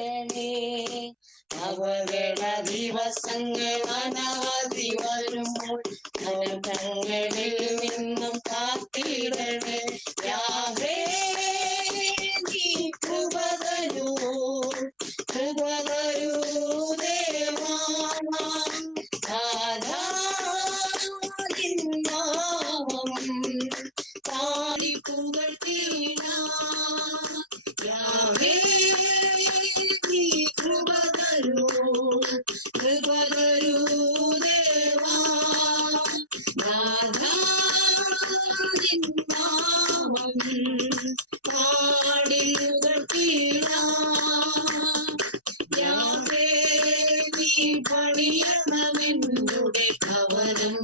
കാത്തിടണേ. അപകട ദിവസങ്ങൾ അനവധി വരുമ്പോൾ അനർത്ഥങ്ങളിൽ നിന്നും കാത്തിടണേ. യാഹേ നീ കൃപ തരൂ, കൃപ തരൂ ദേവാ. നാമം പാടി പുകഴ്ത്തിടാം. യാഹേ നീ കൃപ തരൂ, കൃപ തരൂ ദേവാ. നാമം പാടി പുകഴ്ത്തിടാം. യാഹേ നീ പണിയണമെന്നുടെ ഭവനം,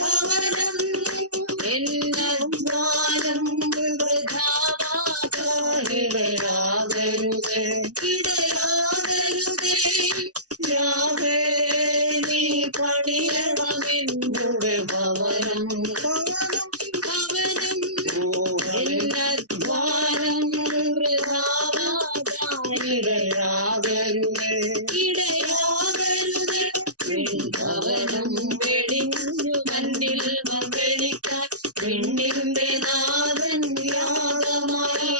ഭവനം എന്നധ്വാനം വൃഥാവാകാനിടയാകരുതേ, ഇടയാകരുതേ. യാഹേ നീ പണിയണമെന്നുടെ ഭവനം, ഭവനം എന്നധ്വാനം വൃഥാവാകാനിടയാകരുതേ, ഇടയാകരുതേ. ഭവനം വെടിഞ്ഞു മണ്ണിൽ വന്നെനിക്കാൻ പെണ്ണിന്റെ നാഥൻ യാഗമായി.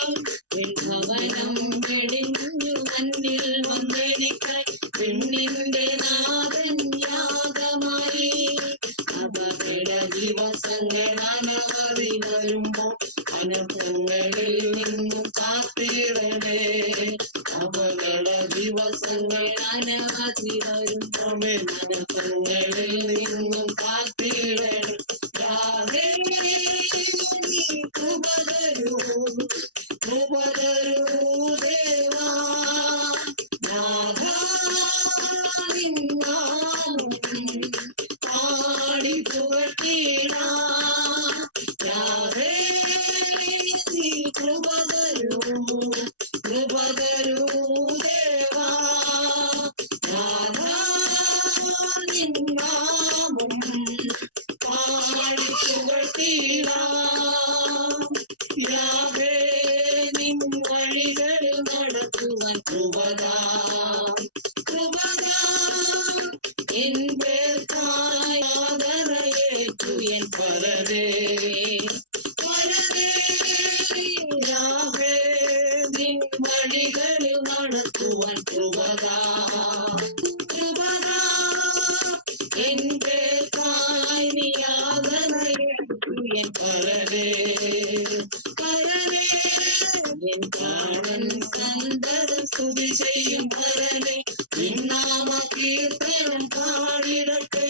ഭവനം വെടിഞ്ഞു മണ്ണിൽ വന്നെനിക്കാൻ പെണ്ണിന്റെ നാഥൻ യാഗമായി. അപകട ദിവസങ്ങൾ അനവധി വരുമ്പോൾ അനർത്ഥങ്ങളിൽ നിന്നും കാത്തിടണേ. അപകട ദിവസങ്ങൾ അനവധി വരുമ്പോൾ അനർത്ഥങ്ങളിൽ നിന്നും കാത്തിടണേ. യാഹേ നീ കൃപ തരൂ, കൃപ തരൂ ദേവാ. നാമം പാടി പുകഴ്ത്തിടാം. യാഹേ നീ കൃപ തരൂ, കൃപ തരൂ ദേവാ. നാമം പാടി പുകഴ്ത്തിടാം. യാഹേ നിൻ വഴികൾ നടത്തുവാൻ കൃപതാം, കൃപതാം. എൻ പേർക്കായി ആദരയേറ്റു എൻ പരനേ, പരനേ. യാഹേ നിൻ വഴികൾ നടത്തുവാൻ കൃപതാം, കൃപതാം. എൻ പേർക്കായി നീ ആദരയേറ്റു എൻ പരനേ, പരനേ. എൻ പ്രാണൻ സന്തതം സ്തുതി ചെയ്യും പരനേ, നിന്നാമ കീർത്തനം പാടിടട്ടെ.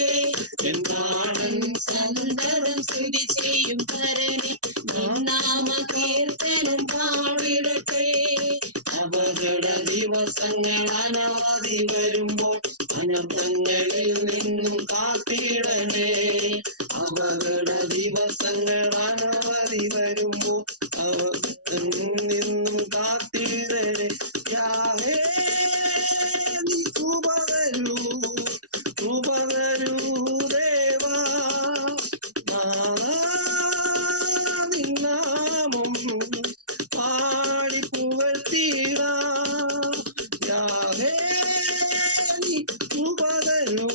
എൻ പ്രാണൻ സന്തതം സ്തുതി ചെയ്യും പരനേ, നിന്നാമ കീർത്തനം പാടിടട്ടെ. അപകട ദിവസങ്ങൾ അനവധി വരുമ്പോൾ അനർത്ഥങ്ങളിൽ നിന്നും കാത്തിടണേ. അപകട ദിവസങ്ങൾ അനവധി വരുമ്പോൾ നിന്നും കാത്തിടണേ. യാഹേ നീ കൃപ തരൂ, കൃപ തരൂ ദേവാ. നാമം പാടി പുകഴ്ത്തിടാം. യാഹേ നീ കൃപ തരൂ,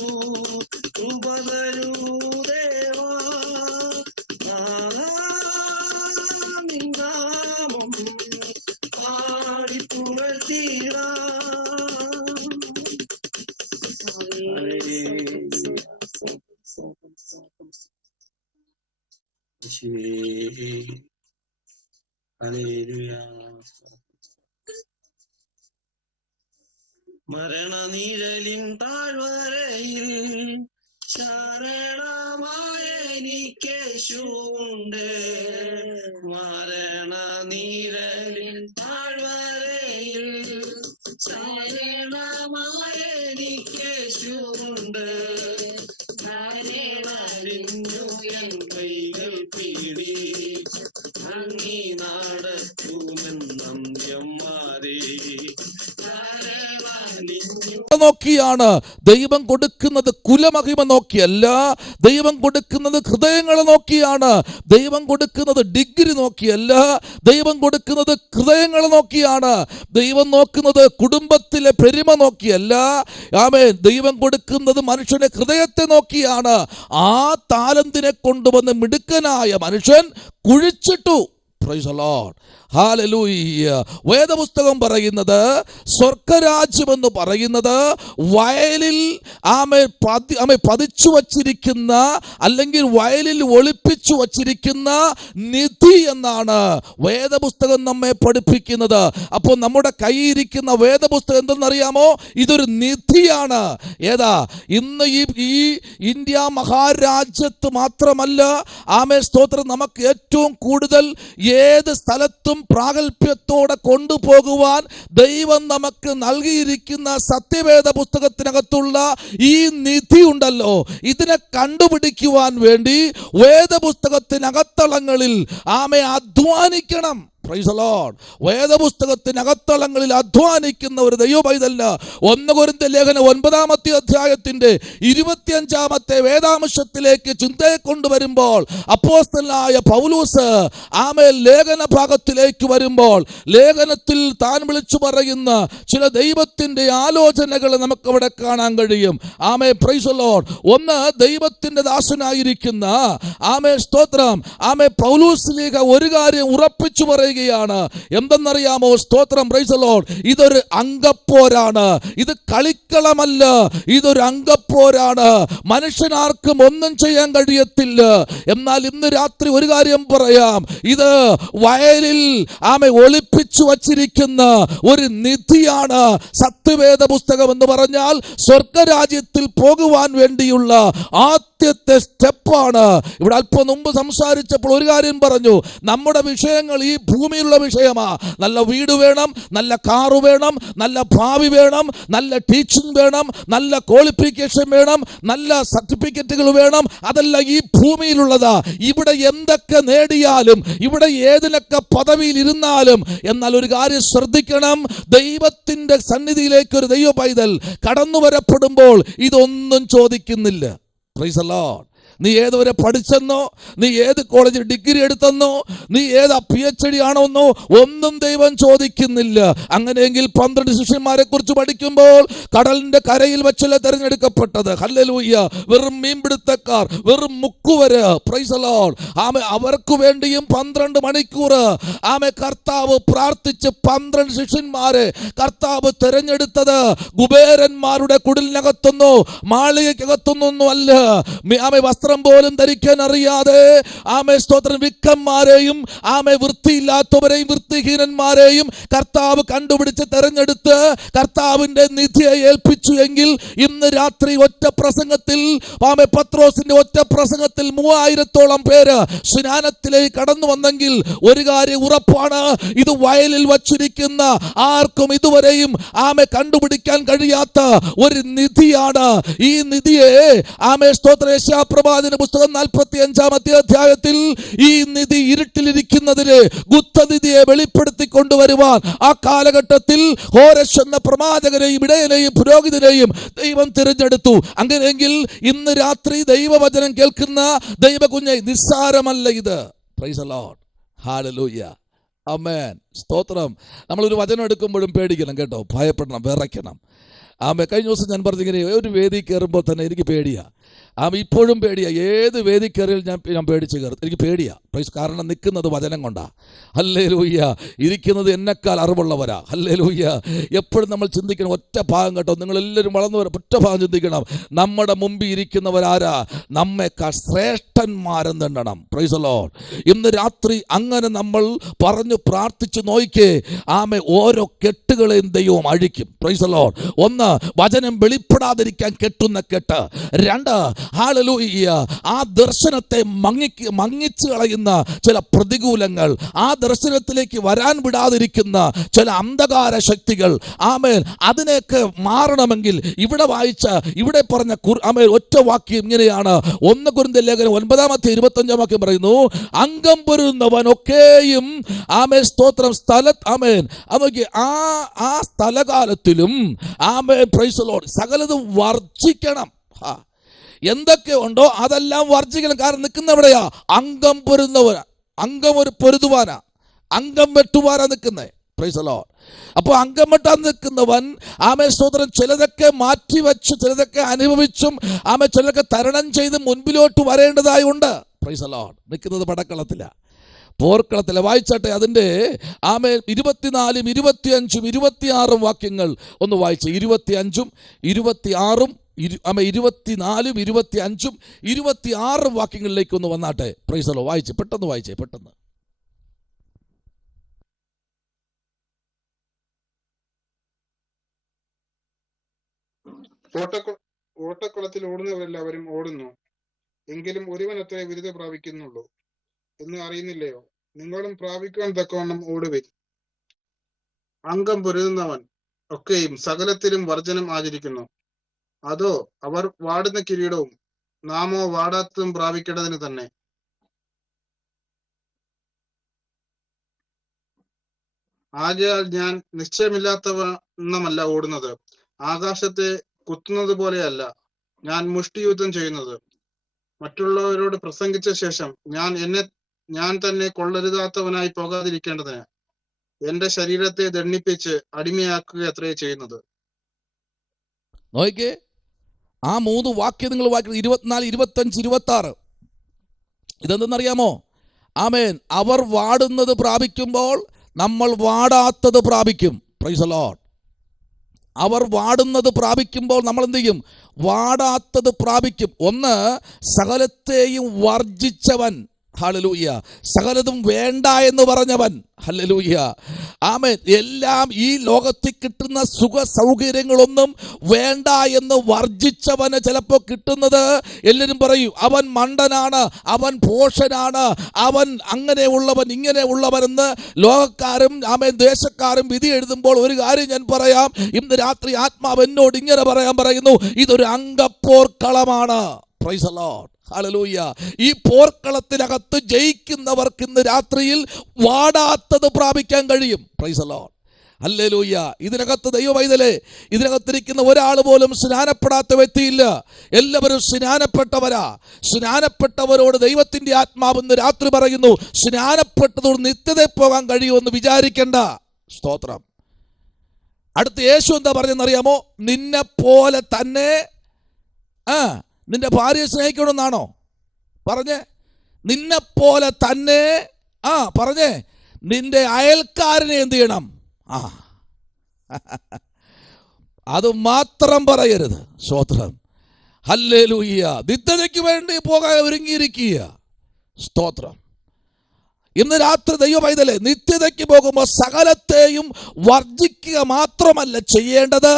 കൃപ തരൂ ദേവാ. നാമം പാടി പുകഴ്ത്തിടാം. മരണനിഴലിൻ താഴ്വരയിൽ ശരണമായ എനിക്കേശുണ്ട്. മരണനിഴലിൻ താഴ്വരയിൽ ശരണമായ എനിക്കേശുണ്ട്. കരവലിഞ്ഞു എൻ കൈകൾ പിടിച്ച് അങ്ങി നടത്തുമെന്നമ്യന്മാരെ. നോക്കിയാണ്. ദൈവം കൊടുക്കുന്നത് കുലമഹിമ നോക്കിയല്ല, ദൈവം കൊടുക്കുന്നത് ഹൃദയങ്ങളെ നോക്കിയാണ്. ദൈവം കൊടുക്കുന്നത് ഡിഗ്രി നോക്കിയല്ല, ദൈവം കൊടുക്കുന്നത് ഹൃദയങ്ങളെ നോക്കിയാണ്. ദൈവം നോക്കുന്നത് കുടുംബത്തിലെ പെരുമ നോക്കിയല്ല. ആമേൻ. ദൈവം കൊടുക്കുന്നത് മനുഷ്യന്റെ ഹൃദയത്തെ നോക്കിയാണ്. ആ താലന്തിനെ കൊണ്ടുവന്ന് മിടുക്കനായ മനുഷ്യൻ കുഴിച്ചിട്ടു. Praise the Lord. ഹല്ലേലൂയ. വേദപുസ്തകം പറയുന്നത് സ്വർഗരാജ്യമെന്ന് പറയുന്നത് വയലിൽ പതിച്ചു വച്ചിരിക്കുന്ന, അല്ലെങ്കിൽ വയലിൽ ഒളിപ്പിച്ചു വച്ചിരിക്കുന്ന നിധി എന്നാണ് വേദപുസ്തകം നമ്മെ പഠിപ്പിക്കുന്നത്. അപ്പോൾ നമ്മുടെ കയ്യിരിക്കുന്ന വേദപുസ്തകം എന്തെന്നറിയാമോ? ഇതൊരു നിധിയാണ്. ഏതാ? ഇന്ന് ഈ ഇന്ത്യ മഹാരാജ്യത്ത് മാത്രമല്ല, സ്തോത്രം, നമുക്ക് ഏറ്റവും കൂടുതൽ ഏത് സ്ഥലത്തും പ്രാഗൽഭ്യത്തോടെ കൊണ്ടുപോകുവാൻ ദൈവം നമുക്ക് നൽകിയിരിക്കുന്ന സത്യവേദ പുസ്തകത്തിനകത്തുള്ള ഈ നിധി ഉണ്ടല്ലോ, ഇതിനെ കണ്ടുപിടിക്കുവാൻ വേണ്ടി വേദപുസ്തകത്തിനകത്തളങ്ങളിൽ അധ്വാനിക്കണം. Praise the Lord. വേദപുസ്തകത്തിനകത്തളങ്ങളിൽ അധ്വാനിക്കുന്ന ഒരു ദൈവപൈതലിന് 1 കൊരിന്ത്യർ ലേഖനം 9-ാമത്തെ അധ്യായത്തിന്റെ 25-ാമത്തെ വേദാംശത്തിലേക്ക് ചിന്തയെ കൊണ്ടുവരുമ്പോൾ അപ്പോസ്തലനായ പൗലോസ് ലേഖന ഭാഗത്തിലേക്ക് വരുമ്പോൾ ലേഖനത്തിൽ താൻ വിളിച്ചു പറയുന്ന ചില ദൈവത്തിന്റെ ആലോചനകൾ നമുക്കവിടെ കാണാൻ കഴിയും. Praise the Lord. ഒന്ന്, ദൈവത്തിന്റെ ദാസനായിരിക്കുന്ന സ്തോത്രം പൗലോസിലേക്ക് ഒരു കാര്യം ഉറപ്പിച്ചു പറയുക. എന്തെന്നറിയാമോ? സ്തോത്രം. Praise the Lord. ഇതൊരു അംഗപ്പോരാണ്, ഇത് കളിക്കളമല്ല, ഇതൊരു അംഗപ്പോരാണ്. മനുഷ്യനാർക്കും ഒന്നും ചെയ്യാൻ കഴിയത്തില്ല. എന്നാൽ ഇന്ന് രാത്രി ഒരു കാര്യം പറയാം, ഇത് വയലിൽ ഒളിപ്പിച്ചു വച്ചിരിക്കുന്ന ഒരു നിധിയാണ്. സത്യവേദ പുസ്തകം എന്ന് പറഞ്ഞാൽ സ്വർഗരാജ്യത്തിൽ പോകുവാൻ വേണ്ടിയുള്ള ആദ്യത്തെ സ്റ്റെപ്പാണ്. ഇവിടെ അല്പം മുമ്പ് സംസാരിച്ചപ്പോൾ ഒരു കാര്യം പറഞ്ഞു, നമ്മുടെ വിഷയങ്ങൾ ഈ ഭൂമിയിലുള്ള വിഷയമാ. നല്ല വീട് വേണം, നല്ല കാറ് വേണം, നല്ല ഭാവി വേണം, നല്ല ടീച്ചിങ് വേണം, നല്ല ക്വാളിഫിക്കേഷൻ വേണം, നല്ല സർട്ടിഫിക്കറ്റുകൾ വേണം. അതെല്ലാം ഈ ഭൂമിയിലുള്ളതാ. ഇവിടെ എന്തൊക്കെ നേടിയാലും, ഇവിടെ ഏതിനൊക്കെ പദവിയിൽ ഇരുന്നാലും, എന്നാൽ ഒരു കാര്യം ശ്രദ്ധിക്കണം, ദൈവത്തിന്റെ സന്നിധിയിലേക്ക് ഒരു ദൈവ പൈതൽ കടന്നു വരപ്പെടുമ്പോൾ ഇതൊന്നും ചോദിക്കുന്നില്ല. Price the Lord. നീ ഏതുവരെ പഠിച്ചെന്നോ, നീ ഏത് കോളേജിൽ ഡിഗ്രി എടുത്തെന്നോ, നീ ഏത് PhD ആണോന്നോ ഒന്നും ദൈവം ചോദിക്കുന്നില്ല. അങ്ങനെയെങ്കിൽ 12 ശിഷ്യന്മാരെ കുറിച്ച് പഠിക്കുമ്പോൾ കടലിന്റെ കരയിൽ വെച്ചല്ല തെരഞ്ഞെടുക്കപ്പെട്ടത്. ഹല്ലേലൂയ. വെറും മീൻപിടുത്തക്കാർ, വെറും മുക്കുവര്. Price the Lord. അവർക്ക് വേണ്ടിയും 12 മണിക്കൂർ കർത്താവ് പ്രാർത്ഥിച്ച് 12 ശിഷ്യന്മാരെ കർത്താവ് തെരഞ്ഞെടുത്തത് കുബേരന്മാരുടെ കുടിലിനകത്തൊന്നോ മാളികക്കകത്തൊന്നും അല്ല. വസ്ത്രം പോലും ധരിക്കാൻ അറിയാതെ സ്തോത്രം വിക്കന്മാരെയും വൃത്തിയില്ലാത്തവരെയും വൃത്തിഹീനന്മാരെയും കർത്താവ് കണ്ടുപിടിച്ച് തെരഞ്ഞെടുത്ത് കർത്താവിന്റെ നിധിയെ ഏൽപ്പിച്ചു. എങ്കിൽ ഇന്ന് രാത്രി ഒറ്റ പ്രസംഗത്തിൽ പത്രോസിന്റെ ഒറ്റ പ്രസംഗത്തിൽ 3000-ഓളം പേര് സ്നാനത്തിലേക്ക് കടന്നു വന്നെങ്കിൽ ഒരു കാര്യം ഉറപ്പാണ്, ഇത് വയലിൽ വച്ചിരിക്കുന്ന ആർക്കും ഇതുവരെയും കണ്ടുപിടിക്കാൻ കഴിയാത്ത ഒരു നിധിയാണ്. ഈ നിധിയെ സ്തോത്ര പ്രവാചന പുസ്തകം 45-ാമത്തെ അധ്യായത്തിൽ ഈ നിധി ഇരുട്ടിലിരിക്കുന്നതിന് ഗുപ്തനിധിയെ വെളിപ്പെടുത്തി കൊണ്ടുവരുവാൻ ആ കാലഘട്ടത്തിൽ ഹോരേശ് എന്ന പ്രവാചകനെയും ഇടയനെയും പുരോഹിതനെയും ദൈവം തിരഞ്ഞെടുത്തു. അങ്ങനെയെങ്കിൽ ഇന്ന് രാത്രി ദൈവവചനം കേൾക്കുന്ന ദൈവകുഞ്ഞെ, നിസ്സാരമല്ല ഇത്. Price the Lord. ഹല്ലേലൂയ. ആമേൻ. സ്തോത്രം. നമ്മളൊരു വചനം എടുക്കുമ്പോഴും പേടിക്കണം കേട്ടോ, ഭയപ്പെടണം, വിറയ്ക്കണം. കഴിഞ്ഞ ദിവസം ഞാൻ പറഞ്ഞിങ്ങനെ, ഒരു വേദി കയറുമ്പോൾ തന്നെ എനിക്ക് പേടിയാ. ഇപ്പോഴും പേടിയാ. ഏത് വേദി കയറിയാൽ ഞാൻ പേടിച്ച് കയറും. എനിക്ക് പേടിയാ. കാരണം നിൽക്കുന്നത് വചനം കൊണ്ടാ. ഹല്ലേലൂയ. ഇരിക്കുന്നത് എന്നെക്കാൾ അറിവുള്ളവരാ. ഹല്ലേലൂയ. എപ്പോഴും നമ്മൾ ചിന്തിക്കണം ഒറ്റ ഭാഗം കേട്ടോ. നിങ്ങളെല്ലാവരും വളർന്നു വരും, ഒറ്റ ഭാഗം ചിന്തിക്കണം. നമ്മുടെ മുമ്പിൽ ഇരിക്കുന്നവരാരാ? നമ്മേക്കാൾ ശ്രേഷ്ഠന്മാരെന്നെണ്ണണം. Praise the Lord. ഇന്ന് രാത്രി അങ്ങനെ നമ്മൾ പറഞ്ഞു പ്രാർത്ഥിച്ച് നോക്കിക്കേ, ഓരോ കെട്ടുകളെയും ദൈവം അഴിക്കും. Price the Lord. ഒന്ന്, വചനം വെളിപ്പെടാതിരിക്കാൻ കെട്ടുന്ന കെട്ട്. 2, ഹല്ലേലൂയ, ആ ദർശനത്തെ മങ്ങിച്ചു കളയുന്ന വിടാതിരിക്കുന്ന ചില പ്രതികൂലങ്ങൾ, ആ ദർശനത്തിലേക്ക് വരാൻ വിടാതിരിക്കുന്ന ചില അന്ധകാര ശക്തികൾ, ആമേൻ, അതിനെയൊക്കെ മാറണമെങ്കിൽ ഇവിടെ പറഞ്ഞ ആമേൻ ഒറ്റ വാക്യം ഇങ്ങനെയാണ്. 1 കൊരിന്ത്യർ ലേഖനം 9-25 വാക്യം പറയുന്നു, അംഗം പൊരുന്നവനൊക്കെയും ആമേൻ സ്തോത്രം ആമേൻ അതൊക്കെ ആ സ്ഥലകാലത്തിലും ആമേൻ പ്രൈസ് ദി ലോർഡ് സകലതും വർജിക്കണം. എന്തൊക്കെ ഉണ്ടോ അതെല്ലാം വർജിക്കണം. കാരണം നിൽക്കുന്നവിടെയാ അംഗം പൊരുന്നവനാ, അംഗം ഒരു പൊരുതുവാനാ, അംഗം വെട്ടുവാനാ നിൽക്കുന്നേ. Price the Lord. അപ്പോൾ അംഗം വെട്ടാൻ നിൽക്കുന്നവൻ ആമേൻ സ്തോത്രം ചിലതൊക്കെ മാറ്റിവെച്ച് ചിലതൊക്കെ അനുഭവിച്ചും ആമേൻ ചിലതൊക്കെ തരണം ചെയ്ത് മുൻപിലോട്ട് വരേണ്ടതായുണ്ട്. Praise the Lord. നിൽക്കുന്നത് പടക്കളത്തില, പോർക്കളത്തില. വായിച്ചാട്ടെ അതിൻ്റെ ആമേൻ 24, 25, 26 വാക്യങ്ങൾ ഒന്ന് വായിച്ച്. 25, 26, 24, 25, 26 വാക്യങ്ങളിലേക്ക് ഒന്ന് വന്നാട്ടെ. Price the Lord. വായിച്ച് പെട്ടെന്ന് വായിച്ചേ, പെട്ടെന്ന്. ഓട്ടക്കുളത്തിൽ ഓടുന്നവരെല്ലാവരും ഓടുന്നു, എങ്കിലും ഒരുവനത്രേ വിരുദ്ധ പ്രാപിക്കുന്നുള്ളൂ എന്ന് അറിയുന്നില്ലയോ? നിങ്ങളും പ്രാപിക്കുവാൻ തക്കവണ്ണം ഓടുവിൻ. അംഗം പൊരുതുന്നവൻ ഒക്കെയും സകലത്തിലും വർജനം ആചരിക്കുന്നു. അതോ അവർ വാടുന്ന കിരീടവും നാമോ വാടാത്തതും പ്രാപിക്കേണ്ടതിന് തന്നെ. ആകയാൽ ഞാൻ നിശ്ചയമില്ലാത്തവണ്ണമല്ല ഓടുന്നത്, ആകാശത്തെ കുത്തുന്നത് പോലെയല്ല ഞാൻ മുഷ്ടിയുദ്ധം ചെയ്യുന്നത്. മറ്റുള്ളവരോട് പ്രസംഗിച്ച ശേഷം ഞാൻ തന്നെ കൊള്ളരുതാത്തവനായി പോകാതിരിക്കേണ്ടതിന് എന്റെ ശരീരത്തെ ദണ്ഡിപ്പിച്ച് അടിമയാക്കുക അത്രേ ചെയ്യുന്നത്. നോക്കിക്കേ, ആ 3 വാക്യം നിങ്ങൾ വായിക്കുന്നത് 24, 25, 26. ഇതെന്തെന്നറിയാമോ? ആമേൻ, അവർ വാടുന്നത് പ്രാപിക്കുമ്പോൾ നമ്മൾ വാടാത്തത് പ്രാപിക്കും. Praise the Lord. അവർ വാടുന്നത് പ്രാപിക്കുമ്പോൾ നമ്മൾ എന്ത് ചെയ്യും? വാടാത്തത് പ്രാപിക്കും. ഒന്ന്, സകലത്തെയും വർജിച്ചവൻ, ഹല്ലേലൂയ, സകലതും വേണ്ട എന്ന് പറഞ്ഞവൻ, ഹല്ലേലൂയ, ആമേൻ. എല്ലാം ഈ ലോകത്തിൽ കിട്ടുന്ന സുഖ സൗകര്യങ്ങളൊന്നും വേണ്ട എന്ന് വർജിച്ചവന് ചിലപ്പോൾ കിട്ടുന്നത് എല്ലാവരും പറയും അവൻ മണ്ടനാണ്, അവൻ ഭോഷനാണ്, അവൻ അങ്ങനെ ഉള്ളവൻ ഇങ്ങനെ ഉള്ളവനെന്ന് ലോകക്കാരും ആമേൻ ദേശക്കാരും വിധി എഴുതുമ്പോൾ ഒരു കാര്യം ഞാൻ പറയാം. ഇന്ന് രാത്രി ആത്മാവ് എന്നോട് ഇങ്ങനെ പറയാൻ പറയുന്നു, ഇതൊരു അംഗപ്പോർക്കളമാണ്. Praise the Lord. ഹല്ലേലൂയ. ഈ പോർക്കളത്തിനകത്ത് ജയിക്കുന്നവർക്ക് ഇന്ന് രാത്രിയിൽ വാടാത്തത് പ്രാപിക്കാൻ കഴിയും. Praise the Lord. ഹല്ലേലൂയ. ഇതിനകത്ത് ദൈവവൈതലേ, ഇതിനകത്തിരിക്കുന്ന ഒരാൾ പോലും സ്നാനപ്പെടാത്ത വ്യക്തിയില്ല. എല്ലാവരും സ്നാനപ്പെട്ടവരാ. സ്നാനപ്പെട്ടവരോട് ദൈവത്തിന്റെ ആത്മാവ് ഇന്ന് രാത്രി പറയുന്നു, സ്നാനപ്പെട്ടതോട് നിത്യതയിൽ പോകാൻ കഴിയുമെന്ന് വിചാരിക്കണ്ട. സ്തോത്രം. അടുത്ത യേശു എന്താ പറഞ്ഞെന്നറിയാമോ? നിന്നെ പോലെ തന്നെ നിന്റെ ഭാര്യയെ സ്നേഹിക്കണമെന്നാണോ പറഞ്ഞേ? നിന്നെ പോലെ തന്നെ പറഞ്ഞേ നിന്റെ അയൽക്കാരനെ എന്ത് ചെയ്യണം? അത് മാത്രം പറയരുത്. സ്തോത്രം. ഹല്ലേലൂയ. നിത്യതയ്ക്ക് വേണ്ടി പോകാൻ ഒരുങ്ങിയിരിക്കുക. സ്തോത്രം. ഇന്ന് രാത്രി ദൈവപൈതലേ, നിത്യതയ്ക്ക് പോകുമ്പോൾ സകലത്തെയും വർജിക്കുക മാത്രമല്ല ചെയ്യേണ്ടത്,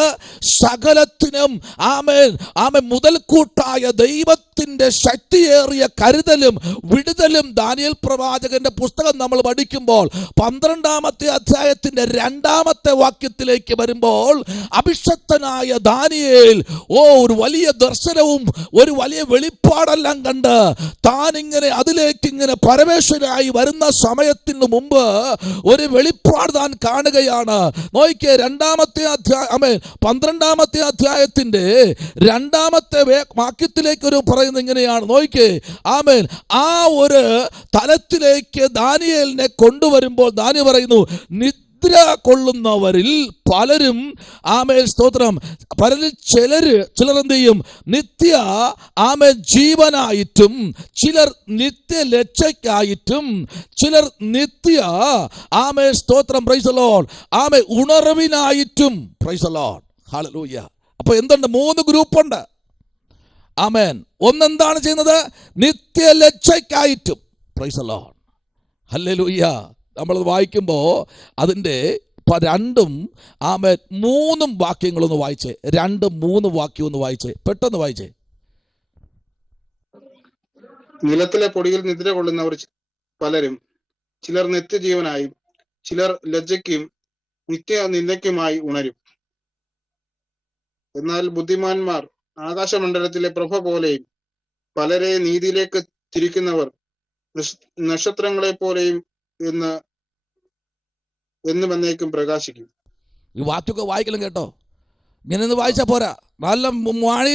സകലത്തിനും ആമേൻ മുതൽക്കൂട്ടായ ദൈവത്തിന്റെ ശക്തിയേറിയ കരുതലും വിടുതലും. ദാനിയേൽ പ്രവാചകന്റെ പുസ്തകം നമ്മൾ പഠിക്കുമ്പോൾ 12-ാമത്തെ അധ്യായത്തിന്റെ 2-ാമത്തെ വാക്യത്തിലേക്ക് വരുമ്പോൾ അഭിഷക്തനായ ദാനിയേൽ ഒരു വലിയ ദർശനവും ഒരു വലിയ വെളിപ്പാടെല്ലാം കണ്ട് താനിങ്ങനെ അതിലേക്ക് ഇങ്ങനെ പരമേശ്വരനായി വരുന്ന സമയത്തിന് മുമ്പ് ഒരു വെളിപ്പാട് താൻ കാണുകയാണ്. നോക്കിയേ, 2-ാമത്തെ അധ്യായം 12-ാമത്തെ അധ്യായത്തിന്റെ 2-ാമത്തെ വാക്യത്തിലേക്ക് ഒരു പറയുന്നത് ഇങ്ങനെയാണ്. നോക്കിയേ, ആമേൻ, ആ ഒരു തലത്തിലേക്ക് ദാനിയേലിനെ കൊണ്ടുവരുമ്പോൾ ദാനിയേൽ പറയുന്നു, നിദ്ര കൊള്ളുന്നവരിൽ പലരും ആമേൻ സ്തോത്രം പലരിൽ ചിലർ എന്ത് ചെയ്യും? നിത്യ ആമേൻ ജീവനായിട്ടും, ചിലർ നിത്യ ലജ്ജയ്ക്കായിട്ടും, ചിലർ നിത്യ ആമേൻ സ്തോത്രം പ്രൈസ് ദി ലോർഡ് ആമേൻ ഉണർവിനായിട്ടും. Praise the Lord. ഹല്ലേലൂയ. അപ്പൊ എന്തുണ്ട്? 3 ഗ്രൂപ്പുണ്ട്. ആമേൻ. ഒന്നെന്താണ് ചെയ്യുന്നത്? നിത്യ ലജ്ജയ്ക്കായിട്ടും. Praise the Lord. ഹല്ലേലൂയ. നമ്മളത് വായിക്കുമ്പോൾ അതിൻ്റെ 2ഉം ആമേൻ 3ഉം വാക്യങ്ങളൊന്ന് വായിച്ചേ. 2, 3 വാക്യം ഒന്ന് വായിച്ചേ, പെട്ടെന്ന് വായിച്ചേ. നിലത്തിലെ പൊടിയിൽ നിദ്ര കൊള്ളുന്നവർ പലരും, ചിലർ നിത്യജീവനായും ചിലർ ലജ്ജയ്ക്കും നിത്യനിന്ദയ്ക്കുമായി ഉണരും. എന്നാൽ ബുദ്ധിമാന്മാർ ആകാശമണ്ഡലത്തിലെ പ്രഭ പോലെയും പലരെ നീതിയിലേക്ക് തിരിക്കുന്നവർ നക്ഷത്രങ്ങളെ പോലെയും എന്നും എന്നേക്കും പ്രകാശിക്കും. ഈ വാക്കൊക്കെ വായിക്കണം കേട്ടോ. ഇങ്ങനെയൊന്നും വായിച്ചാൽ പോരാ, നല്ല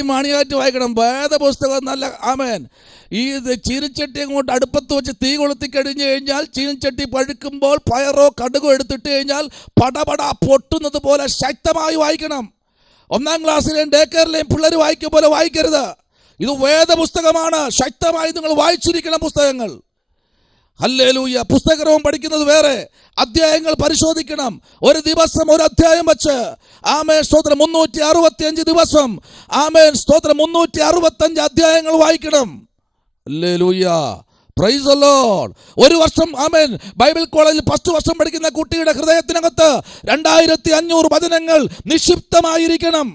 മാണിയായിട്ട് വായിക്കണം. വേദപുസ്തകം നല്ല ആമേൻ. ഈ ചീനച്ചട്ടി അങ്ങോട്ട് അടുപ്പത്ത് വെച്ച് തീ കൊളുത്തി കഴിഞ്ഞു കഴിഞ്ഞാൽ ചീനച്ചട്ടി പഴുക്കുമ്പോൾ പയറോ കടുകോ എടുത്തിട്ട് കഴിഞ്ഞാൽ പടപട പൊട്ടുന്നത് പോലെ ശക്തമായി വായിക്കണം. 1ാം ക്ലാസ്സിലെയും ഡേ കെയറിലെയും പിള്ളേർ വായിക്കും പോലെ വായിക്കരുത്. ഇത് വേദപുസ്തകമാണ്. ശക്തമായി നിങ്ങൾ വായിച്ചിരിക്കണം പുസ്തകങ്ങൾ. ഹല്ലേലൂയ. പുസ്തകവും പഠിക്കുന്നത് വേറെ, അധ്യായങ്ങൾ പരിശോധിക്കണം. ഒരു ദിവസം ഒരു അധ്യായം വെച്ച് ആമേൻ സ്തോത്രം 365 ദിവസം ആമേൻ സ്തോത്രം 365 അധ്യായങ്ങൾ വായിക്കണം. ഹല്ലേലൂയ. Praise the Lord. ഒരു വർഷം ആമേൻ ബൈബിൾ കോളേജിൽ 1 വർഷം പഠിക്കുന്ന കുട്ടിയുടെ ഹൃദയത്തിനകത്ത് 2500 വചനങ്ങൾ നിക്ഷിപ്തമായിരിക്കണം.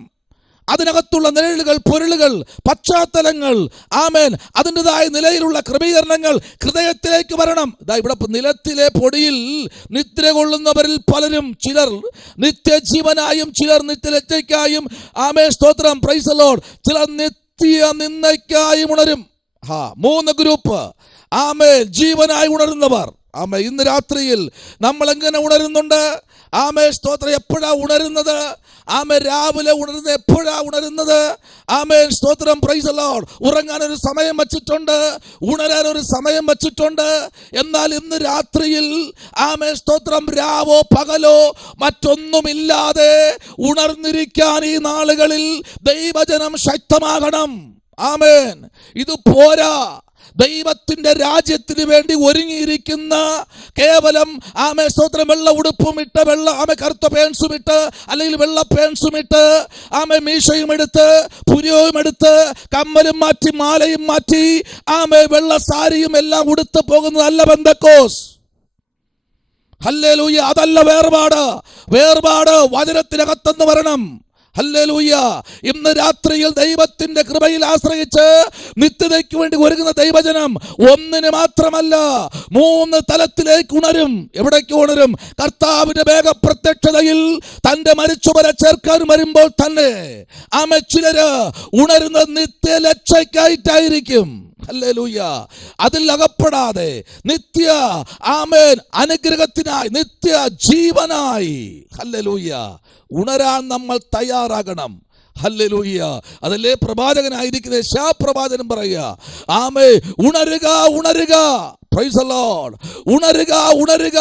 അതിനകത്തുള്ള നിഴലുകൾ, പൊരുളുകൾ, പശ്ചാത്തലങ്ങൾ ആമേൻ അതിൻ്റെതായ നിലയിലുള്ള ക്രമീകരണങ്ങൾ ഹൃദയത്തിലേക്ക് വരണം. ഇവിടെ നിലത്തിലെ പൊടിയിൽ നിദ്ര കൊള്ളുന്നവരിൽ പലരും, ചിലർ നിത്യജീവനായും ചിലർ നിത്യലജ്ജയ്ക്കായും ആമേൻ സ്തോത്രം പ്രൈസ് ദി ലോർഡ് ചിലർ നിത്യ നിന്ദയ്ക്കായും ഉണരും. 3 ഗ്രൂപ്പ്. ആമേൻ ജീവനായി ഉണരുന്നവർ. ആമേൻ ഇന്ന് രാത്രിയിൽ നമ്മൾ എങ്ങനെ ഉണരുന്നുണ്ട്? ആമേൻ സ്തോത്രം എപ്പോഴാ ഉണരുന്നത്? ആമേൻ രാവിലെ ഉണരുന്നത് എപ്പോഴാ ഉണരുന്നത്? ആമേൻ സ്തോത്രം പ്രൈസ് ദി ലോർഡ്. ഉറങ്ങാൻ ഒരു സമയം വച്ചിട്ടുണ്ട്, ഉണരാൻ ഒരു സമയം വച്ചിട്ടുണ്ട്. എന്നാൽ ഇന്ന് രാത്രിയിൽ ആമേൻ സ്തോത്രം രാവോ പകലോ മറ്റൊന്നുമില്ലാതെ ഉണർന്നിരിക്കാൻ ഈ നാളുകളിൽ ദൈവജനം ശക്തമാകണം. ആമേൻ. ഇത് പോരാ. ദൈവത്തിന്റെ രാജ്യത്തിന് വേണ്ടി ഒരുങ്ങിയിരിക്കുന്ന കേവലം ആമേ സ്തോത്രം വെള്ള ഉടുപ്പും ഇട്ട് ആമേ കറുത്ത പേൻസും ഇട്ട് അല്ലെങ്കിൽ വെള്ള പേൻസും ഇട്ട് ആമേ മീശയും എടുത്ത് പുരിയവും എടുത്ത് കമ്മലും മാറ്റി മാലയും മാറ്റി ആമേ വെള്ള സാരിയും എല്ലാം ഉടുത്ത് പോകുന്നതല്ല പെന്തക്കോസ്. ഹല്ലേലൂയ. അതല്ല വേർപാട് വചനത്തിനകത്തെന്ന് വരണം. ഹല്ലേലൂയ. ഇന്ന് രാത്രിയിൽ ദൈവത്തിന്റെ കൃപയിൽ ആശ്രയിച്ച് നിത്യതയ്ക്ക് വേണ്ടി ഒരുങ്ങുന്ന ദൈവജനം ഒന്നിന് മാത്രമല്ല 3 തലത്തിലേക്ക് ഉണരും. എവിടേക്ക് ഉണരും? കർത്താവിന്റെ വേഗപ്രത്യക്ഷതയിൽ തന്റെ മരിച്ചവരെ ചേർക്കാൻ വരുമ്പോൾ തന്നെ ആമേ ചിലര് ഉണരുന്ന നിത്യലക്ഷയ്ക്കായിട്ടായിരിക്കും. ഹല്ലേലൂയ. അതിൽ അകപ്പെടാതെ നിത്യ ആമേൻ അനുഗ്രഹത്തിനായി, നിത്യ ജീവനായി ഹല്ലേലൂയ ഉണരാൻ നമ്മൾ തയ്യാറാകണം. ഹല്ലേലൂയ. അതല്ലേ പ്രവാചകനായിരിക്കുന്ന യശയ്യാ പറയുക, ആമേ ഉണരുക. Price the Lord. ഉണരുക.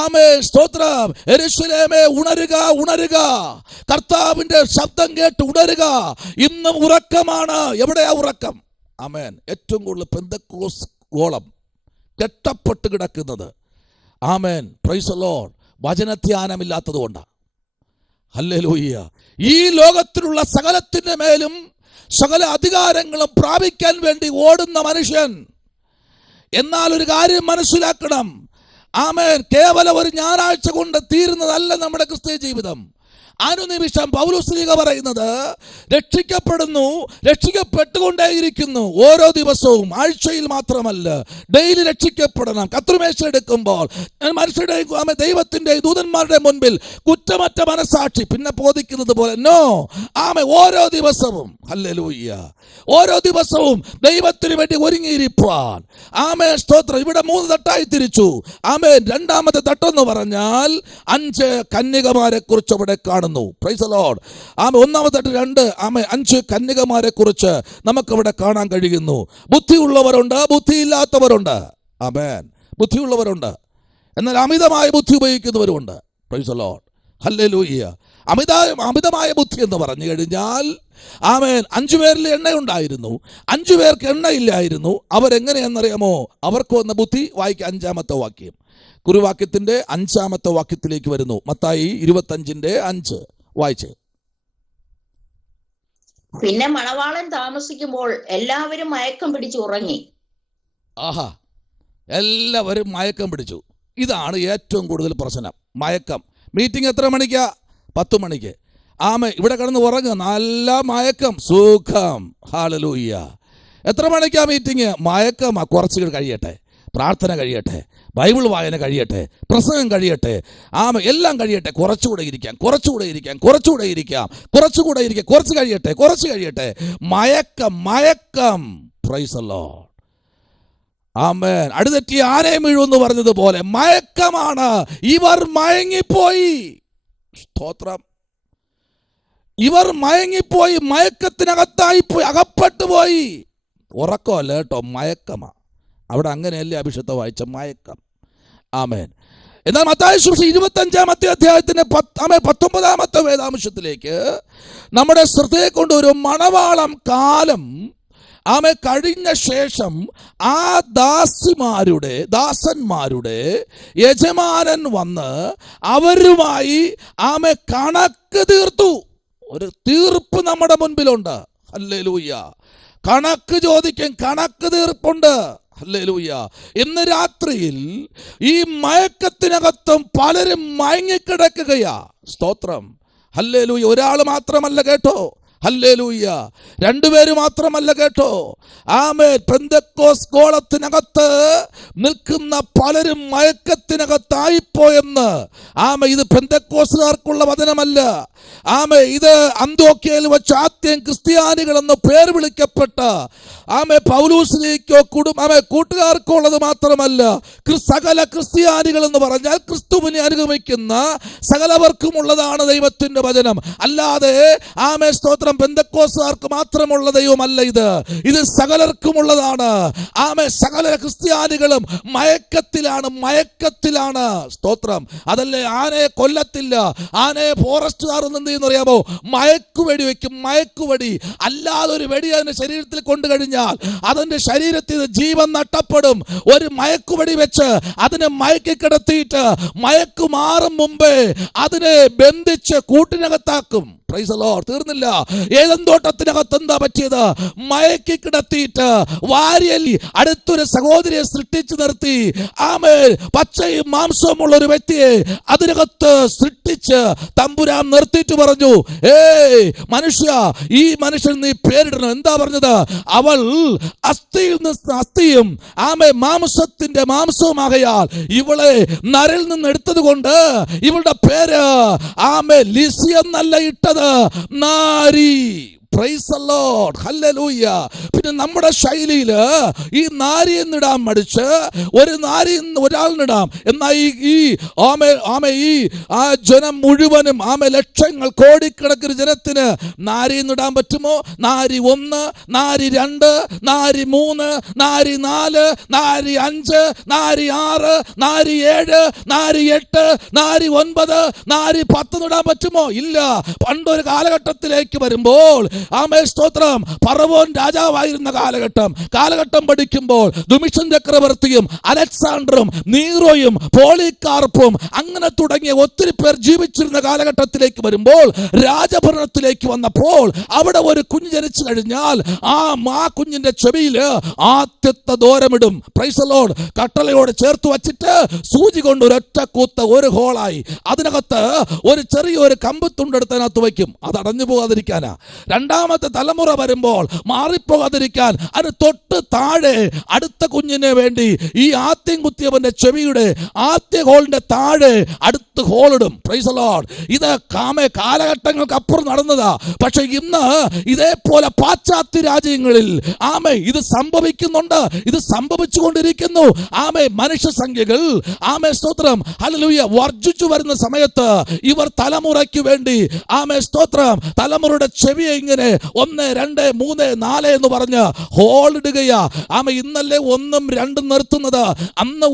ആമേ സ്തോത്രം. യെരൂശലേമേ ഉണരുക. കർത്താവിന്റെ ശബ്ദം കേട്ട് ഉണരുക. ഇന്നും ഉറക്കമാണ്. എവിടെയാ ഉറക്കം? ആമേൻ. ഏറ്റവും കൂടുതൽ പെന്തക്കോസ് ഗോളം കെട്ടപ്പെട്ട് കിടക്കുന്നത് ആമേൻ പ്രൈസ് ദി ലോർഡ് വചനധ്യാനമില്ലാത്തത് കൊണ്ടാണ്. ഹല്ലേലൂയ. ഈ ലോകത്തിലുള്ള സകലത്തിന്റെ മേലും സകല അധികാരങ്ങളും പ്രാപിക്കാൻ വേണ്ടി ഓടുന്ന മനുഷ്യൻ. എന്നാൽ ഒരു കാര്യം മനസ്സിലാക്കണം, ആമേൻ, കേവലം ഒരു ഞായറാഴ്ച കൊണ്ട് തീരുന്നതല്ല നമ്മുടെ ക്രിസ്തീയ ജീവിതം. അനുനിമിഷം പൗലോസ് പറയുന്നത് രക്ഷിക്കപ്പെട്ടുകൊണ്ടേയിരിക്കുന്നു. ഓരോ ദിവസവും, ആഴ്ചയിൽ മാത്രമല്ല, ഡെയിലി രക്ഷിക്കപ്പെടണം. കത്രിമേശ എടുക്കുമ്പോൾ മനുഷ്യരുടെ ദൈവത്തിന്റെ ദൂതന്മാരുടെ മുൻപിൽ കുറ്റമറ്റ മനസാക്ഷി പിന്നെ ബോധിക്കുന്നത് പോലെ ഓരോ ദിവസവും ഹല്ലേലൂയ, ഓരോ ദിവസവും ദൈവത്തിന് വേണ്ടി ഒരുങ്ങിയിരിപ്പാൻ സ്തോത്രം. ഇവിടെ 3 തട്ടായി തിരിച്ചു. രണ്ടാമത്തെ തട്ടെന്ന് പറഞ്ഞാൽ 5 കന്യകമാരെ കുറിച്ച് അവിടെ കാണുന്നു. Price the Lord. ഒന്നാമത്തെ 2 5 കന്യകമാരെ കുറിച്ച് നമുക്കവിടെ കാണാൻ കഴിയുന്നു. ബുദ്ധിയുള്ളവരുണ്ട്, ബുദ്ധിയില്ലാത്തവരുണ്ട്. ബുദ്ധിയുള്ളവരുണ്ട്, എന്നാൽ അമിതമായ ബുദ്ധി ഉപയോഗിക്കുന്നവരുണ്ട്. Praise the Lord. ഹല്ലേലൂയ. അമിതമായ ബുദ്ധി എന്ന് പറഞ്ഞു കഴിഞ്ഞാൽ 5 പേരിൽ എണ്ണയുണ്ടായിരുന്നു, 5 പേർക്ക് എണ്ണയില്ലായിരുന്നു. അവരെങ്ങനെയെന്നറിയാമോ? അവർക്ക് വന്ന ബുദ്ധി. വായിക്കുക 5-ാമത്തെ വാക്യം, കുറുവാക്യത്തിന്റെ 5-ാമത്തെ വാക്യത്തിലേക്ക് വരുന്നു. മത്തായി 25:5 വായിച്ച്. പിന്നെ മണവാളൻ താമസിക്കുമ്പോൾ എല്ലാവരും മയക്കം പിടിച്ചു ഉറങ്ങി. എല്ലാവരും മയക്കം പിടിച്ചു. ഇതാണ് ഏറ്റവും കൂടുതൽ പ്രശ്നം, മയക്കം. മീറ്റിംഗ് എത്ര മണിക്കാ? 10 മണിക്ക്. ഇവിടെ കിടന്ന് ഉറങ്ങുക, നല്ല മയക്കം, സുഖം. ഹല്ലേലൂയ. എത്ര മണിക്കാ മീറ്റിംഗ്? മയക്കമാ, കുറച്ച് കഴിയട്ടെ. പ്രാർത്ഥന കഴിയട്ടെ, ബൈബിൾ വായന കഴിയട്ടെ, പ്രസംഗം കഴിയട്ടെ, എല്ലാം കഴിയട്ടെ, കുറച്ചുകൂടെ ഇരിക്കാം, കുറച്ച് കഴിയട്ടെ. മയക്കം. Praise the Lord. ആമേൻ. അടുതെറ്റി ആനയും വീഴുമെന്ന് പറഞ്ഞതുപോലെ മയക്കമാണ്. ഇവർ മയങ്ങിപ്പോയി. സ്തോത്രം. ഇവർ മയങ്ങിപ്പോയി, മയക്കത്തിനകത്തായിപ്പോയി, അകപ്പെട്ടുപോയി. ഉറക്കമല്ല കേട്ടോ, മയക്കമാ. അവിടെ അങ്ങനെയല്ലേ അഭിഷേകത്തെ വായിച്ച മയക്കം. ആമേൻ. എന്നാൽ മത്തായി സുവിശേഷം 25-ാമത്തെ അധ്യായത്തിന്റെ 19-ാമത്തെ വേദാംശത്തിലേക്ക് നമ്മുടെ ശ്രദ്ധയെ കൊണ്ടൊരു മണവാളം കാലം കഴിഞ്ഞ ശേഷം ആ ദാസന്മാരുടെ യജമാനൻ വന്ന് അവരുമായി കണക്ക് തീർത്തു. ഒരു തീർപ്പ് നമ്മുടെ മുൻപിലുണ്ട്. ഹല്ലേലൂയ. കണക്ക് ചോദിക്കും, കണക്ക് തീർപ്പുണ്ട്. ഹല്ലേലൂയ. ഇന്ന് രാത്രിയിൽ ഈ മയക്കത്തിനകത്തും പലരും മയങ്ങിക്കിടക്കുകയാ. സ്തോത്രം. ഹല്ലേലൂയ. ഒരാൾ മാത്രമല്ല കേട്ടോ. ഹല്ലേലൂയ. രണ്ടുപേര് മാത്രമല്ല കേട്ടോ. ആമേൻ. പെന്തക്കോസ്ത് ഗോളത്തിനകത്ത് നിൽക്കുന്ന പലരും മയക്കത്തിനകത്തായിപ്പോയെന്ന്. ഇത് പെന്തക്കോസ്തുകാർക്കുള്ള വചനമല്ല. ഇത് അന്ത്യോക്യയിൽ വെച്ച് ആദ്യം ക്രിസ്ത്യാനികളെന്ന് പേർ വിളിക്കപ്പെട്ട പൗലൂസിലേക്കോ കൂട്ടുകാർക്കോ ഉള്ളത് മാത്രമല്ല, സകല ക്രിസ്ത്യാനികൾ എന്ന് പറഞ്ഞാൽ ക്രിസ്തുവിനെ അനുഗമിക്കുന്ന സകലവർക്കും ഉള്ളതാണ് ദൈവത്തിന്റെ വചനം. അല്ലാതെ സ്തോത്രം പെന്തക്കോസ്തുകാർക്ക് മാത്രമുള്ള ദൈവമല്ല ഇത് സകലർക്കും ഉള്ളതാണ്. സകല ക്രിസ്ത്യാനികളും മയക്കത്തിലാണ്. സ്തോത്രം. അതല്ലേ, ആനയെ കൊല്ലത്തില്ല. ആനയെ ഫോറസ്റ്റുകാർ എന്ത് ചെയ്യുന്ന അറിയാമോ? മയക്കുവെടി വെക്കും. മയക്കുവെടി അല്ലാതെ ഒരു വെടി അതിന്റെ ശരീരത്തിൽ കൊണ്ടു കഴിഞ്ഞാൽ അതിന്റെ ശരീരത്തിൽ ജീവൻ നഷ്ടപ്പെടും. ഒരു മയക്കുവെടി വെച്ച് അതിനെ മയക്കി കിടത്തിയിട്ട് മയക്കു മാറും മുമ്പേ അതിനെ ബന്ധിച്ച് കൂട്ടിനകത്താക്കും. Praise the Lord. തീർന്നില്ല. ഏദൻ തോട്ടത്തിനകത്ത് എന്താ പറ്റിയത്? മയക്കി കിടത്തിയിട്ട് വാരിയല്ലി അടുത്തൊരു സഹോദരിയെ സൃഷ്ടിച്ചു നിർത്തി. പച്ചയും മാംസവും ഉള്ള ഒരു വ്യക്തിയെ അതിനകത്ത് സൃഷ്ടിച്ച് തമ്പുരാൻ നിർത്തിയിട്ട് പറഞ്ഞു, മനുഷ്യ, ഈ മനുഷ്യൻ നീ പേരിടണം. എന്താ പറഞ്ഞത്? അവൾ അസ്ഥിയിൽ നിന്ന് അസ്ഥിയും മാംസത്തിന്റെ മാംസവുമാകയാൽ ഇവളെ നരൽ നിന്ന് എടുത്തത് കൊണ്ട് ഇവളുടെ പേര് ലിസി എന്നല്ല ഇട്ടത്, നാരി. Praise the Lord. ഹല്ലേലൂയ. പിന്നെ നമ്മുടെ ശൈലിയിൽ ഈ നാരിയെന്നിടാൻ മടിച്ച് ഒരു ഒരാളിനിടാം. എന്നാൽ ഈ ജനം മുഴുവനും ലക്ഷങ്ങൾ കോടിക്കണക്കിന് ജനത്തിന് നാരിയെന്നിടാൻ പറ്റുമോ? നാരി 1, നാരി 2, നാരി 3, നാരി 4, നാരി 5, നാരി 6, നാരി 7, നാരി 8, നാരി 9, നാരി 10 ഇടാൻ പറ്റുമോ? ഇല്ല. പണ്ടൊരു കാലഘട്ടത്തിലേക്ക് വരുമ്പോൾ സ്തോത്രം, ഫറവോൻ രാജാവായിരുന്ന കാലഘട്ടം പഠിക്കുമ്പോൾ ദുമിഷൻ ചക്രവർത്തിയും അലക്സാണ്ടറും നീറോയും പോളികാർപ്പും അങ്ങനെ തുടങ്ങിയ ഒത്തിരി പേർ ജീവിച്ചിരുന്ന കാലഘട്ടത്തിലേക്ക് വരുമ്പോൾ, രാജഭരണത്തിലേക്ക് വന്നപ്പോൾ അവിടെ ഒരു കുഞ്ഞ് ജനിച്ചു കഴിഞ്ഞാൽ ആ കുഞ്ഞിന്റെ ചെവിയിൽ ആദ്യത്തെ ദോരമിടും. Praise the Lord. കട്ടളയോട് ചേർത്ത് വച്ചിട്ട് സൂചി കൊണ്ട് ഒരൊറ്റ കൂത്ത് ഒരു ഹോളായി അതിനകത്ത് ഒരു ചെറിയൊരു കമ്പത്തുണ്ടെടുത്ത് അതിനകത്ത് വയ്ക്കും. അത് അടഞ്ഞു പോകാതിരിക്കാനാ. രണ്ടാമത്തെ തലമുറ വരുമ്പോൾ മാറിപ്പോകാതിരിക്കാൻ അതിന് തൊട്ട് താഴെ അടുത്ത കുഞ്ഞിന് വേണ്ടി ഈ ആദ്യം കുത്തിയവന്റെ ചെവിയുടെ ആദ്യ ഹോളിന്റെ താഴെ അടുത്ത് ഹോളിടും. Price the Lord. ഇത് കാലഘട്ടങ്ങൾക്ക് അപ്പുറം നടന്നതാ. പക്ഷെ ഇന്ന് ഇതേപോലെ പാശ്ചാത്യ രാജ്യങ്ങളിൽ ഇത് സംഭവിക്കുന്നുണ്ട്. ഇത് സംഭവിച്ചുകൊണ്ടിരിക്കുന്നു. മനുഷ്യ സംഖ്യകൾ സ്തോത്രം ഹല്ലേലൂയ വർദ്ധിച്ചു വരുന്ന സമയത്ത് ഇവർ തലമുറയ്ക്ക് വേണ്ടി സ്തോത്രം തലമുറയുടെ ചെവിയെ ഇങ്ങനെ 1, 2, 3, 4 എന്ന് പറഞ്ഞ് ഹോളിടുകയാ. ഇന്നല്ലേ 1ഉം 2ഉം നിർത്തുന്നത്. അന്ന്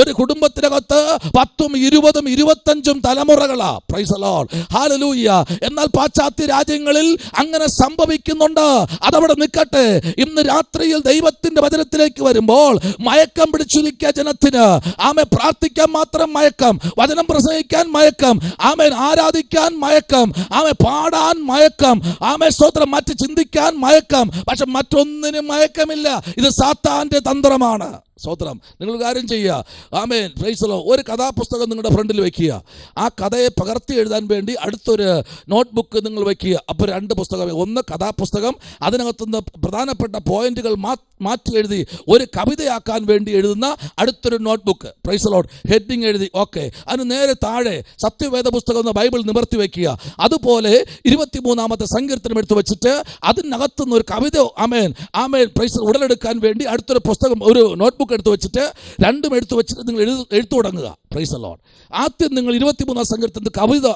ഒരു കുടുംബത്തിനകത്ത് 10ഉം 20ഉം 25ഉം തലമുറകളാ. Praise the Lord. ഹല്ലേലൂയ. എന്നാൽ പാശ്ചാത്യ രാജ്യങ്ങളിൽ അങ്ങനെ സംഭവിക്കുന്നുണ്ട്. അതവിടെ നിൽക്കട്ടെ. ഇന്ന് രാത്രിയിൽ ദൈവത്തിന്റെ വചനത്തിലേക്ക് വരുമ്പോൾ മയക്കം പിടിച്ചിരിക്കുക ജനത്തിന്. പ്രാർത്ഥിക്കാൻ മാത്രം മയക്കം, വചനം പ്രസംഗിക്കാൻ മയക്കം, ആരാധിക്കാൻ മയക്കം, പാടാൻ മയക്കം, സ്തോത്രം മറ്റ് ചിന്തിക്കാൻ മയക്കം. പക്ഷെ മറ്റൊന്നിനും മയക്കമില്ല. ഇത് സാത്താന്റെ തന്ത്രമാണ്. സ്തോത്രം. നിങ്ങൾ കാര്യം ചെയ്യുക, ആമേൻ, പ്രൈസ് ദി ലോർഡ്. ഒരു കഥാപുസ്തകം നിങ്ങളുടെ ഫ്രണ്ടിൽ വെക്കുക. ആ കഥയെ പകർത്തി എഴുതാൻ വേണ്ടി അടുത്തൊരു നോട്ട്ബുക്ക് നിങ്ങൾ വെക്കുക. അപ്പോൾ 2 പുസ്തകം, ഒന്ന് കഥാപുസ്തകം, അതിനകത്തുനിന്ന് പ്രധാനപ്പെട്ട പോയിന്റുകൾ മാറ്റി എഴുതി ഒരു കവിതയാക്കാൻ വേണ്ടി എഴുതുന്ന അടുത്തൊരു notebook. Price the Lord. Heading എഴുതി, ഓക്കെ. അതിന് നേരെ താഴെ സത്യവേദ പുസ്തകം എന്ന ബൈബിൾ നിവർത്തി വെക്കുക. അതുപോലെ 23-ാമത്തെ സങ്കീർത്തനം എടുത്തു വെച്ചിട്ട് അതിനകത്തുനിന്ന് ഒരു കവിത, ആമേൻ ആമേൻ, പ്രൈസ് ഉടലെടുക്കാൻ വേണ്ടി അടുത്തൊരു പുസ്തകം, ഒരു നോട്ട്ബുക്ക് എടുത്തു വെച്ചിട്ട് 2 എടുത്തു വെച്ചിട്ട് നിങ്ങൾ എഴുത്തു തുടങ്ങുക. Price the Lord. ആദ്യം നിങ്ങൾ 23-ാം സങ്കീർത്തനത്തിൽ കവിത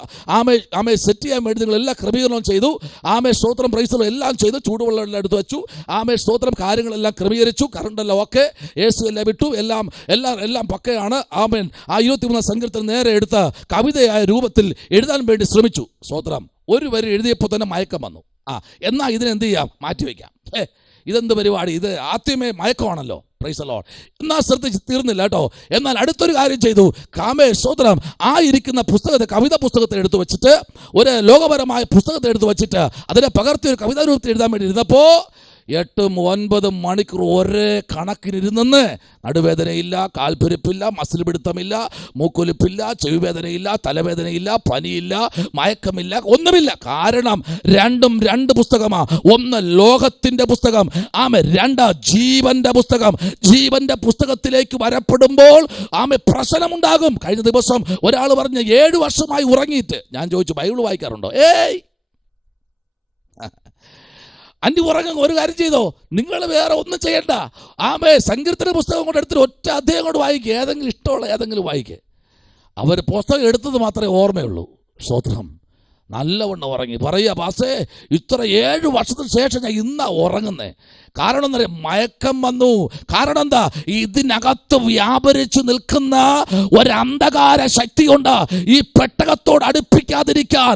ആമേ സെറ്റ് ചെയ്യാൻ വേണ്ടി നിങ്ങൾ എല്ലാ ക്രമീകരണവും ചെയ്തു. ആമേ സ്തോത്രം, പ്രൈസ് ദി ലോർഡ്, എല്ലാം ചെയ്തു. ചൂടുവെള്ളം എല്ലാം എടുത്തു വെച്ചു. ആമേ സ്തോത്രം, കാര്യങ്ങളെല്ലാം ക്രമീകരിച്ചു. കറണ്ടെല്ലാം ഓക്കെ, AC എല്ലാം വിട്ടു, എല്ലാം പക്കയാണ്. ആമേൻ. ആ 23-ാം സങ്കീർത്തനം നേരെ എടുത്ത് കവിതയായ രൂപത്തിൽ എഴുതാൻ വേണ്ടി ശ്രമിച്ചു. സ്തോത്രം. ഒരു വരി എഴുതിയപ്പോൾ തന്നെ മയക്കം വന്നു. എന്നാൽ ഇതിനെന്ത് ചെയ്യാം? മാറ്റിവെക്കാം. ഇതെന്ത് പരിപാടി? ഇത് ആദ്യമേ മയക്കമാണല്ലോ. Price the Lord. എന്നാൽ ശ്രദ്ധിച്ച് തീർന്നില്ല കേട്ടോ. എന്നാൽ അടുത്തൊരു കാര്യം ചെയ്തു. കാമേ സ്തോത്രം, ആ ഇരിക്കുന്ന പുസ്തകത്തെ, കവിതാ പുസ്തകത്തെ എടുത്തു വെച്ചിട്ട്, ഒരു ലോകപരമായ പുസ്തകത്തെ എടുത്തു വെച്ചിട്ട് അതിനെ പകർത്തി ഒരു കവിതാ രൂപത്തിൽ എഴുതാൻ വേണ്ടി ഇരുന്നപ്പോൾ 8-9 മണിക്കൂർ ഒരേ കണക്കിനിരുന്നെന്ന് നടുവേദനയില്ല, കാൽപ്പെരുപ്പില്ല, മസിൽ പിടുത്തമില്ല, മൂക്കൊലിപ്പില്ല, ചെവിവേദനയില്ല, തലവേദനയില്ല, പനിയില്ല, മയക്കമില്ല, ഒന്നുമില്ല. കാരണം 2 പുസ്തകമാണ്. ഒന്ന് ലോകത്തിന്റെ പുസ്തകം, 2 ജീവന്റെ പുസ്തകം. ജീവന്റെ പുസ്തകത്തിലേക്ക് വരപ്പെടുമ്പോൾ പ്രശ്നമുണ്ടാകും. കഴിഞ്ഞ ദിവസം ഒരാൾ പറഞ്ഞ് 7 വർഷമായി ഉറങ്ങിയിട്ട്. ഞാൻ ചോദിച്ചു, ബൈബിൾ വായിക്കാറുണ്ടോ? അന്യ ഉറങ്ങും. ഒരു കാര്യം ചെയ്തോ, നിങ്ങൾ വേറെ ഒന്നും ചെയ്യണ്ട. സങ്കീർത്തന പുസ്തകം കൊണ്ട് എടുത്തിട്ട് ഒറ്റ അധ്യായം കൊണ്ട് വായിക്കുക. ഏതെങ്കിലും ഇഷ്ടമുള്ള ഏതെങ്കിലും വായിക്കുക. അവർ പുസ്തകം എടുത്തത് മാത്രമേ ഓർമ്മയുള്ളൂ. സ്തോത്രം. നല്ലവണ്ണം ഉറങ്ങി. പറയുക, പാസേ, ഇത്ര 7 വർഷത്തിന് ശേഷം ഞാൻ ഇന്നാ ഉറങ്ങുന്നേ. കാരണം എന്താ പറയുക? മയക്കം വന്നു. കാരണം എന്താ? ഇതിനകത്ത് വ്യാപരിച്ചു നിൽക്കുന്ന ഒരന്ധകാര ശക്തിയുണ്ട്. ഈ പെട്ടകത്തോട് അടുപ്പിക്കാതിരിക്കാൻ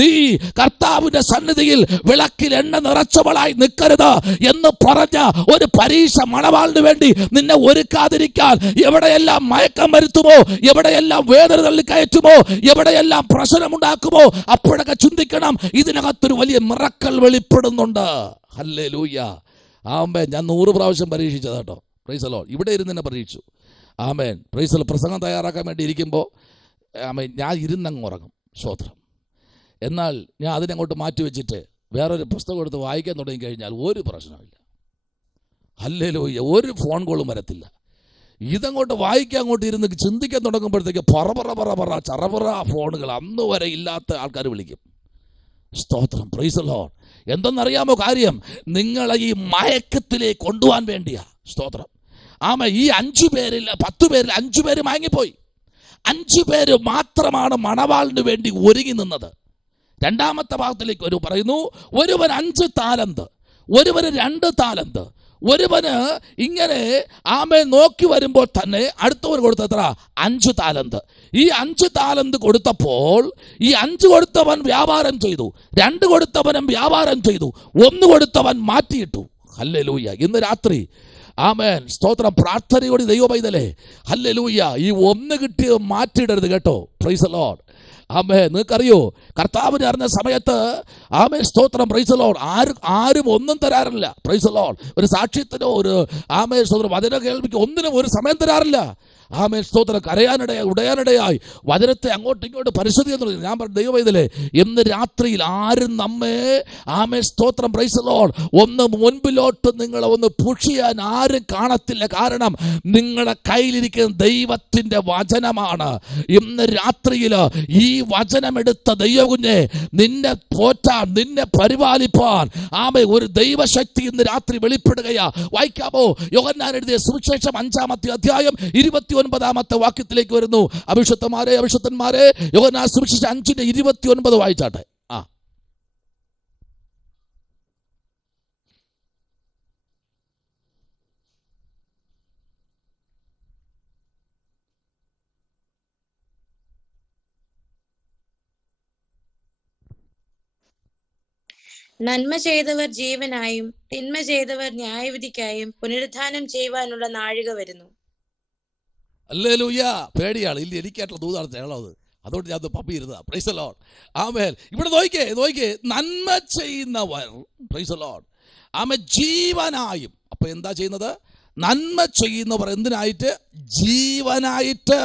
നീ കർത്താവിന്റെ സന്നിധിയിൽ വിളക്കിൽ എണ്ണ നിറച്ചവളായി നിൽക്കരുത് എന്ന് പറഞ്ഞ ഒരു പരീക്ഷ മണവാളിന് വേണ്ടി നിന്നെ ഒരുക്കാതിരിക്കാൻ, എവിടെയെല്ലാം മയക്കം വരുത്തുമോ, എവിടെയെല്ലാം വേദന തള്ളിക്കയറ്റുമോ, എവിടെയെല്ലാം പ്രശ്നമുണ്ടാക്കുമോ, അപ്പോഴൊക്കെ ചിന്തിക്കണം, ഇതിനകത്തൊരു വലിയ മിറക്കൽ വെളിപ്പെടുന്നുണ്ട്. ഹല്ലേലൂയ. ഞാൻ 100 പ്രാവശ്യം പരീക്ഷിച്ചത് കേട്ടോ. Praise the Lord. ഇവിടെ ഇരുന്ന് തന്നെ പരീക്ഷിച്ചു. ആമേൻ. Praise the Lord. പ്രസംഗം തയ്യാറാക്കാൻ വേണ്ടി ഇരിക്കുമ്പോൾ ഞാൻ ഇരുന്നങ്ങ് ഉറങ്ങും. സ്തോത്രം. എന്നാൽ ഞാൻ അതിനങ്ങോട്ട് മാറ്റി വെച്ചിട്ട് വേറൊരു പുസ്തകം എടുത്ത് വായിക്കാൻ തുടങ്ങി കഴിഞ്ഞാൽ ഒരു പ്രശ്നമില്ല. ഹല്ലേലൂയ. ഒരു ഫോൺ കോളും വരത്തില്ല. ഇതങ്ങോട്ട് വായിക്കാൻ അങ്ങോട്ട് ഇരുന്ന് ചിന്തിക്കാൻ തുടങ്ങുമ്പോഴത്തേക്ക് പറ ചറപറ ഫോണുകൾ അന്ന് വരെ ഇല്ലാത്ത ആൾക്കാർ വിളിക്കും. സ്തോത്രം. Praise the Lord. എന്തെന്നറിയാമോ കാര്യം? നിങ്ങളെ ഈ മയക്കത്തിലേക്ക് കൊണ്ടുപോകാൻ വേണ്ടിയാ. സ്തോത്രം. ഈ 5 പേരിൽ 10 പേരിൽ 5 പേര് മയങ്ങിപ്പോയി. 5 പേര് മാത്രമാണ് മണവാളിന് വേണ്ടി ഒരുങ്ങി നിന്നത്. 2-ാമത്തെ ഭാഗത്തിലേക്ക് ഒരു പറയുന്നു, ഒരുവൻ 5 താലന്ത്, ഒരുവന് 2 താലന്ത്, ഒരുവന് ഇങ്ങനെ നോക്കി വരുമ്പോൾ തന്നെ അടുത്തവർ കൊടുത്ത എത്ര? 5 താലന്ത്. ഈ 5 താലന്ത് കൊടുത്തപ്പോൾ ഈ 5 കൊടുത്തവൻ വ്യാപാരം ചെയ്തു, 2 കൊടുത്തവനും വ്യാപാരം ചെയ്തു, 1 കൊടുത്തവൻ മാറ്റിയിട്ടു. ഹല്ലേലൂയ. ഇന്ന് രാത്രി സ്തോത്രം, പ്രാർത്ഥനയോടെ ദൈവ പൈതലേ, ഹല്ലേലൂയ, ഈ 1 കിട്ടിയത് മാറ്റിയിടരുത് കേട്ടോ. Praise the Lord. നിങ്ങൾക്കറിയോ, കർത്താവിനെ അറിഞ്ഞ സമയത്ത് സ്തോത്രം, പ്രൈസ് ദി ലോർഡ്, ആരും ഒന്നും തരാറില്ല. Price the Lord. ഒരു സാക്ഷ്യത്തിനോ ഒരു സ്തോത്രം വചന കേൾവിക്ക് ഒന്നിനും ഒരു സമയം തരാറില്ല. സ്തോത്രം. ഉടയാനിടയായി വചനത്തെ അങ്ങോട്ടും ഇങ്ങോട്ട് പരിശോധിക്കാൻ തുടങ്ങി. ഞാൻ പറഞ്ഞു, ദൈവവൈതലേ, ഇന്ന് രാത്രിയിൽ ആരും നമ്മെ സ്തോത്രം, പ്രൈസ് ദി ലോർഡ്, ഒന്ന് മുൻപിലോട്ട് നിങ്ങളെ ഒന്ന് പുഷ് ചെയ്യാൻ ആരും കാണത്തില്ല. കാരണം നിങ്ങളുടെ കയ്യിലിരിക്കുന്ന ദൈവത്തിന്റെ വചനമാണ്. ഇന്ന് രാത്രിയിൽ ഈ വചനമെടുത്ത ദൈവകുഞ്ഞെ, നിന്നെ പോറ്റാൻ, നിന്നെ പരിപാലിപ്പാൻ ഒരു ദൈവശക്തി ഇന്ന് രാത്രി വെളിപ്പെടുകയാ. വായിക്കാമോ? യോഹന്നാൻ എഴുതിയ സുവിശേഷം 5-ാമത്തെ അധ്യായം 29-ാമത്തെ വാക്യത്തിലേക്ക് വരുന്നു. അഭിഷക്തന്മാരെ, യോഹന്നാൻ സുവിശേഷം 5:29 വായിച്ചാട്ടെ. നന്മ ചെയ്തവർ ജീവനായും തിന്മ ചെയ്തവർ ന്യായവിധിക്കായും പുനരുദ്ധാനം ചെയ്യുവാനുള്ള നാഴിക വരുന്നു. ഹല്ലേലൂയ. പേടിയാണ്. ഇല്ല, എനിക്കായിട്ടുള്ള ദൂതാണ് ഞങ്ങളത്. അതുകൊണ്ട് ഞാൻ പപ്പി ഇരുന്നതാ. Praise the Lord. ആമേൻ. ഇവിടെ നോക്കിക്കേ, നന്മ ചെയ്യുന്നവർ, പ്രൈസ് ദി ലോർഡ്, ജീവനായും. അപ്പൊ എന്താ ചെയ്യുന്നത്? നന്മ ചെയ്യുന്നവർ എന്തിനായിട്ട്? ജീവനായിട്ട്.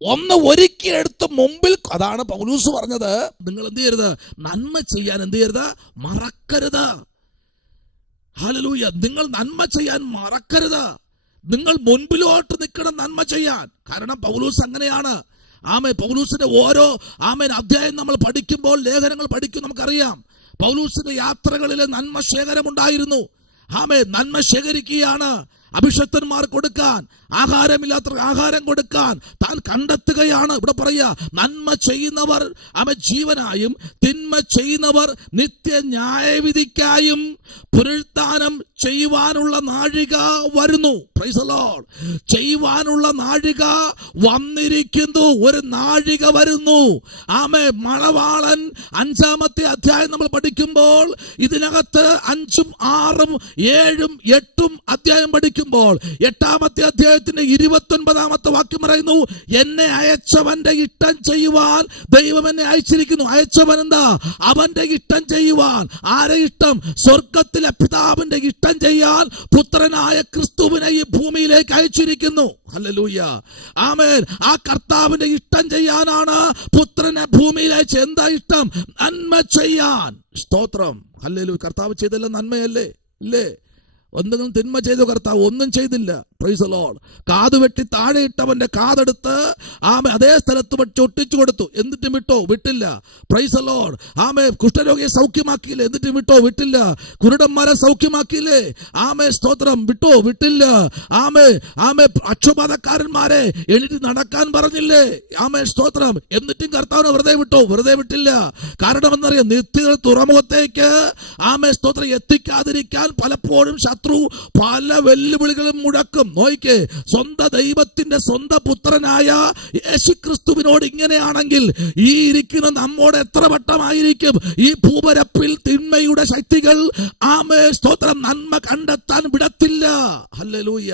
ഒന്ന് ഒരിക്കലെടുത്ത് മുമ്പിൽ, അതാണ് പൗലൂസ് പറഞ്ഞത്, നിങ്ങൾ എന്ത് ചെയ്യരുത്? നന്മ ചെയ്യാൻ എന്ത് ചെയ്യരുത്? മറക്കരുത്. ഹല്ലേലൂയ. നിങ്ങൾ നന്മ ചെയ്യാൻ മറക്കരുത്. നിങ്ങൾ മുൻപിലോട്ട് നിൽക്കണം നന്മ ചെയ്യാൻ. കാരണം പൗലൂസ് അങ്ങനെയാണ്. പൗലൂസിന്റെ ഓരോ അധ്യായം നമ്മൾ പഠിക്കുമ്പോൾ, ലേഖനങ്ങൾ പഠിക്കും, നമുക്കറിയാം പൗലൂസിന്റെ യാത്രകളിൽ നന്മ ശേഖരമുണ്ടായിരുന്നു. നന്മ ശേഖരിക്കുകയാണ്. അഭിഷക്തന്മാർ കൊടുക്കാൻ, ആഹാരമില്ലാത്ത ആഹാരം കൊടുക്കാൻ താൻ കണ്ടെത്തുകയാണ്. ഇവിടെ പറയാ, നന്മ ചെയ്യുന്നവർ ജീവനായും തിന്മ ചെയ്യുന്നവർ നിത്യ ന്യായവിധിക്കായും പുനരുത്ഥാനം ചെയ്യുവാനുള്ള നാഴിക വരുന്നു. Price the Lord. ചെയ്യുവാനുള്ള നാഴിക വന്നിരിക്കുന്നു. ഒരു നാഴിക വരുന്നു. മണവാളൻ 5-ാമത്തെ അധ്യായം നമ്മൾ പഠിക്കുമ്പോൾ, ഇതിനകത്ത് 5ഉം 6ഉം 7ഉം 8ഉം അധ്യായം പഠിക്കുമ്പോൾ 8-ാമത്തെ അധ്യായത്തിന്റെ 29-ാമത്തെ വാക്യം പറയുന്നു, എന്നെ അയച്ചവന്റെ ഇഷ്ടം ചെയ്യുവാൻ ദൈവം എന്നെ അയച്ചിരിക്കുന്നു. അയച്ചവൻ എന്താ? അവന്റെ ഇഷ്ടം ചെയ്യുവാൻ. ആരെ ഇഷ്ടം? സ്വർഗത്തിലെ പിതാവിന്റെ ഇഷ്ടം ചെയ്യാൻ പുത്രനായ ക്രിസ്തുവിനെ ഈ ഭൂമിയിലേക്ക് അയച്ചിരിക്കുന്നു. ഹല്ലേലൂയ. ആമേൻ. ആ കർത്താവിന്റെ ഇഷ്ടം ചെയ്യാനാണ് പുത്രനെ ഭൂമിയിൽ അയച്ച്. എന്താ ഇഷ്ടം? നന്മ ചെയ്യാൻ. സ്തോത്രം. ഹല്ലേലൂയ. കർത്താവ് ചെയ്തല്ല നന്മയല്ലേ? ഇല്ലേ? എന്തെങ്കിലും തിന്മ ചെയ്തു കർത്താവ്? ഒന്നും ചെയ്തില്ല. Price the Lord. കാത് വെട്ടി താഴെ ഇട്ടവന്റെ കാതെടുത്ത് അതേ സ്ഥലത്ത് വെച്ച് ഒട്ടിച്ചു കൊടുത്തു. എന്നിട്ടും വിട്ടോ? വിട്ടില്ല. Praise the Lord. കുഷ്ഠരോഗിയെ സൗഖ്യമാക്കിയില്ലേ? എന്നിട്ടും വിട്ടോ? വിട്ടില്ല. കുരുടന്മാരെ സൗഖ്യമാക്കിയില്ലേ? സ്തോത്രം. വിട്ടോ? വിട്ടില്ല. അക്ഷുപാതക്കാരന്മാരെ എണീറ്റ് നടക്കാൻ പറഞ്ഞില്ലേ? സ്തോത്രം. എന്നിട്ടും കർത്താവിനെ വെറുതെ വിട്ടോ? വെറുതെ വിട്ടില്ല. കാരണം എന്നറിയാം, നിത്യ തുറമുഖത്തേക്ക് സ്തോത്രം എത്തിക്കാതിരിക്കാൻ പലപ്പോഴും ശത്രു പല വെല്ലുവിളികളും മുഴക്കും. നോയിക്കേ, സ്വന്തം ദൈവത്തിന്റെ സ്വന്തം പുത്രനായ യേശുക്രിസ്തുവിനോട് ഇങ്ങനെയാണെങ്കിൽ ഈ ഇരിക്കുന്ന നമ്മോട് എത്ര വട്ടമായിരിക്കും ഈ ഭൂപരപ്പിൽ തിന്മയുടെ ശക്തികൾ സ്തോത്രം നന്മ കണ്ടെത്താൻ വിടത്തില്ല. ഹല്ലേലൂയ.